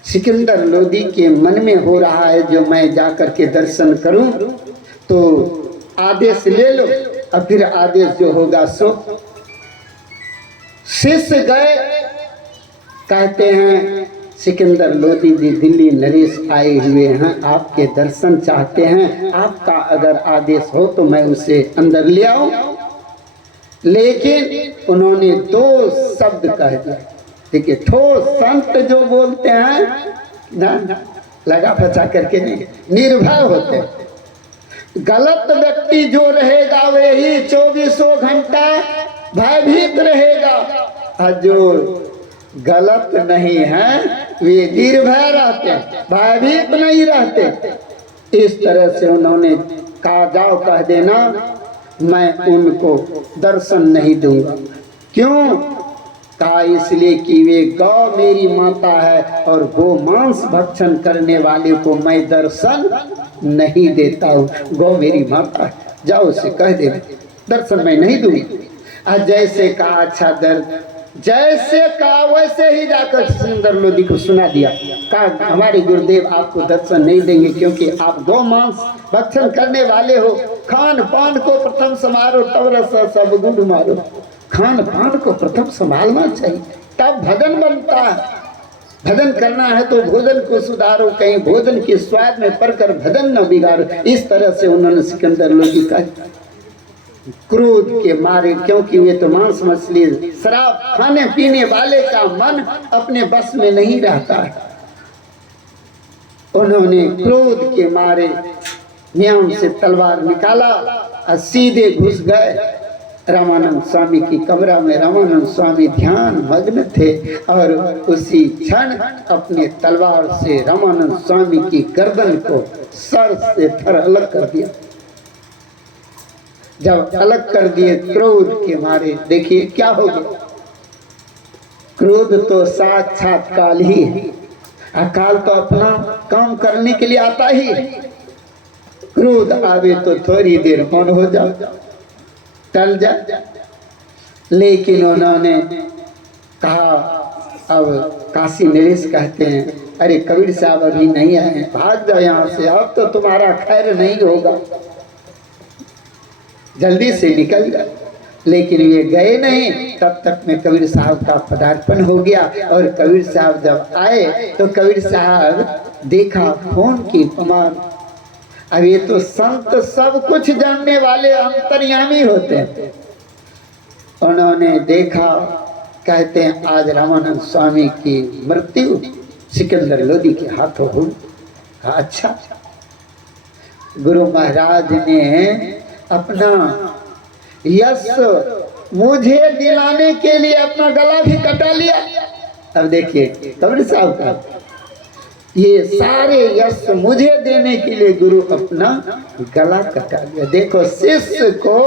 सिकंदर लोधी के मन में हो रहा है जो मैं जाकर के दर्शन करूं, तो आदेश ले लो और फिर आदेश जो होगा सो। शिष्य गए, कहते हैं सिकंदर लोधी जी दिल्ली नरेश आए हुए हैं, आपके दर्शन चाहते हैं, आपका अगर आदेश हो तो मैं उसे अंदर ले आऊं। लेकिन उन्होंने 2 शब्द कह दिए, ठीक है, ठोस संत जो बोलते हैं ना, लगा फचा करके नहीं, निर्भय होते। गलत व्यक्ति जो रहेगा वही 24 घंटा भयभीत रहेगा, और जो गलत नहीं है वे निर्भय रहते हैं, भयभीत नहीं रहते। इस तरह से उन्होंने कहा जाओ कह देना मैं उनको दर्शन नहीं दूंगा। क्यों? कहा इसलिए कि वे गौ मेरी माता है और गौ मांस भक्षण करने वाले को मैं दर्शन नहीं देता हूँ। गौ मेरी माता है, जाओ उसे कह दे दर्शन मैं नहीं दूंगा। जैसे कहा अच्छा जैसे कहा वैसे ही जाकर सिकंदर लोदी को सुना दिया। कहा हमारे गुरुदेव आपको दर्शन नहीं देंगे क्योंकि आप गौ मांस भक्षण करने वाले हो। खान पान को प्रथम संभालो तब रस सब गुण मारो। खान पान को प्रथम संभालना चाहिए तब भजन बनता है। भजन करना है तो भोजन को सुधारो, कहीं भोजन के स्वाद में पड़कर भजन न बिगाड़ो। इस तरह से उन्होंने सिकंदर लोदी का क्रोध के मारे, क्योंकि वे तो मांस मछली शराब खाने पीने वाले का मन अपने बस में नहीं रहता है। उन्होंने क्रोध के मारे म्यान से तलवार निकाला और सीधे घुस गए रामानंद स्वामी की कमरा में। रामानंद स्वामी ध्यान मग्न थे और उसी क्षण अपने तलवार से रामानंद स्वामी की गर्दन को सर से थर अलग कर दिया। जब अलग कर दिए क्रोध के मारे, देखिए क्या हो गया। क्रोध तो साक्षात काल ही है। अकाल तो अपना काम करने के लिए आता ही है। क्रोध आवे तो थोड़ी देर मौन हो जाओ, टल जा। लेकिन उन्होंने कहा, अब काशी नरेश कहते हैं अरे कबीर साहब अभी नहीं आए, भाग जाओ यहाँ से, अब तो तुम्हारा खैर नहीं होगा, जल्दी से निकल जाए। लेकिन ये गए नहीं, तब तक में कबीर साहब का पदार्पण हो गया। और कबीर साहब जब आए तो कबीर साहब देखा खून की कमान। अब ये तो संत सब कुछ जानने वाले अंतर्यामी होते हैं। उन्होंने देखा, कहते हैं आज रामानंद स्वामी की मृत्यु सिकंदर लोदी के हाथों हुई। अच्छा, गुरु महाराज ने अपना यश मुझे दिलाने के लिए अपना गला भी कटा लिया। अब देखिए कबीर साहब का ये सारे यश मुझे देने के लिए गुरु अपना गला कटा लिया। देखो शिष्य को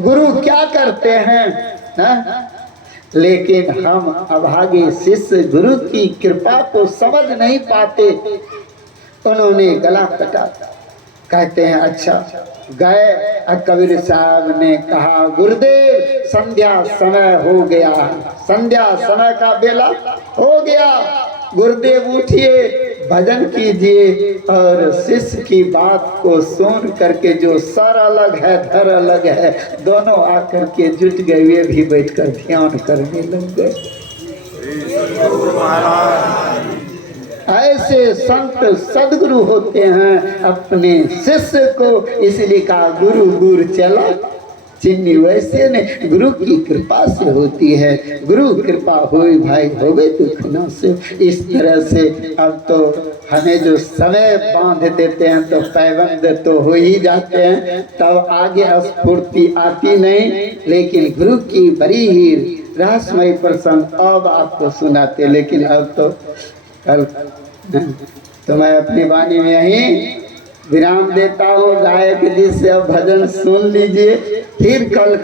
गुरु क्या करते हैं ना? लेकिन हम अभागे शिष्य गुरु की कृपा को समझ नहीं पाते। उन्होंने गला कटा। कहते हैं अच्छा गए। कबीर साहब ने कहा गुरुदेव संध्या समय हो गया, संध्या समय का बेला हो गया, गुरुदेव उठिए भजन कीजिए। और शिष्य की बात को सुन करके जो सर अलग है धर अलग है, दोनों आकर के जुट गए, वे भी बैठकर ध्यान करने लग गए। ऐसे संत सदगुरु होते हैं अपने शिष्य को, इसलिए कहा गुरु गुरु चला चिन्नी। वैसे नहीं, गुरु की कृपा से होती है। गुरु कृपा होई भाई होवे दुख न से। इस तरह से अब तो हमें जो समय बांध देते हैं तो पैबंद तो हो ही जाते हैं, तब आगे स्फूर्ति आती नहीं। लेकिन गुरु की बड़ी ही रहस्यमय प्रसंग अब आपको सुनाते। लेकिन अब तो कल तो मैं अपनी वाणी में यही विराम देता हूँ। गायक जी से अब भजन सुन लीजिए, फिर कल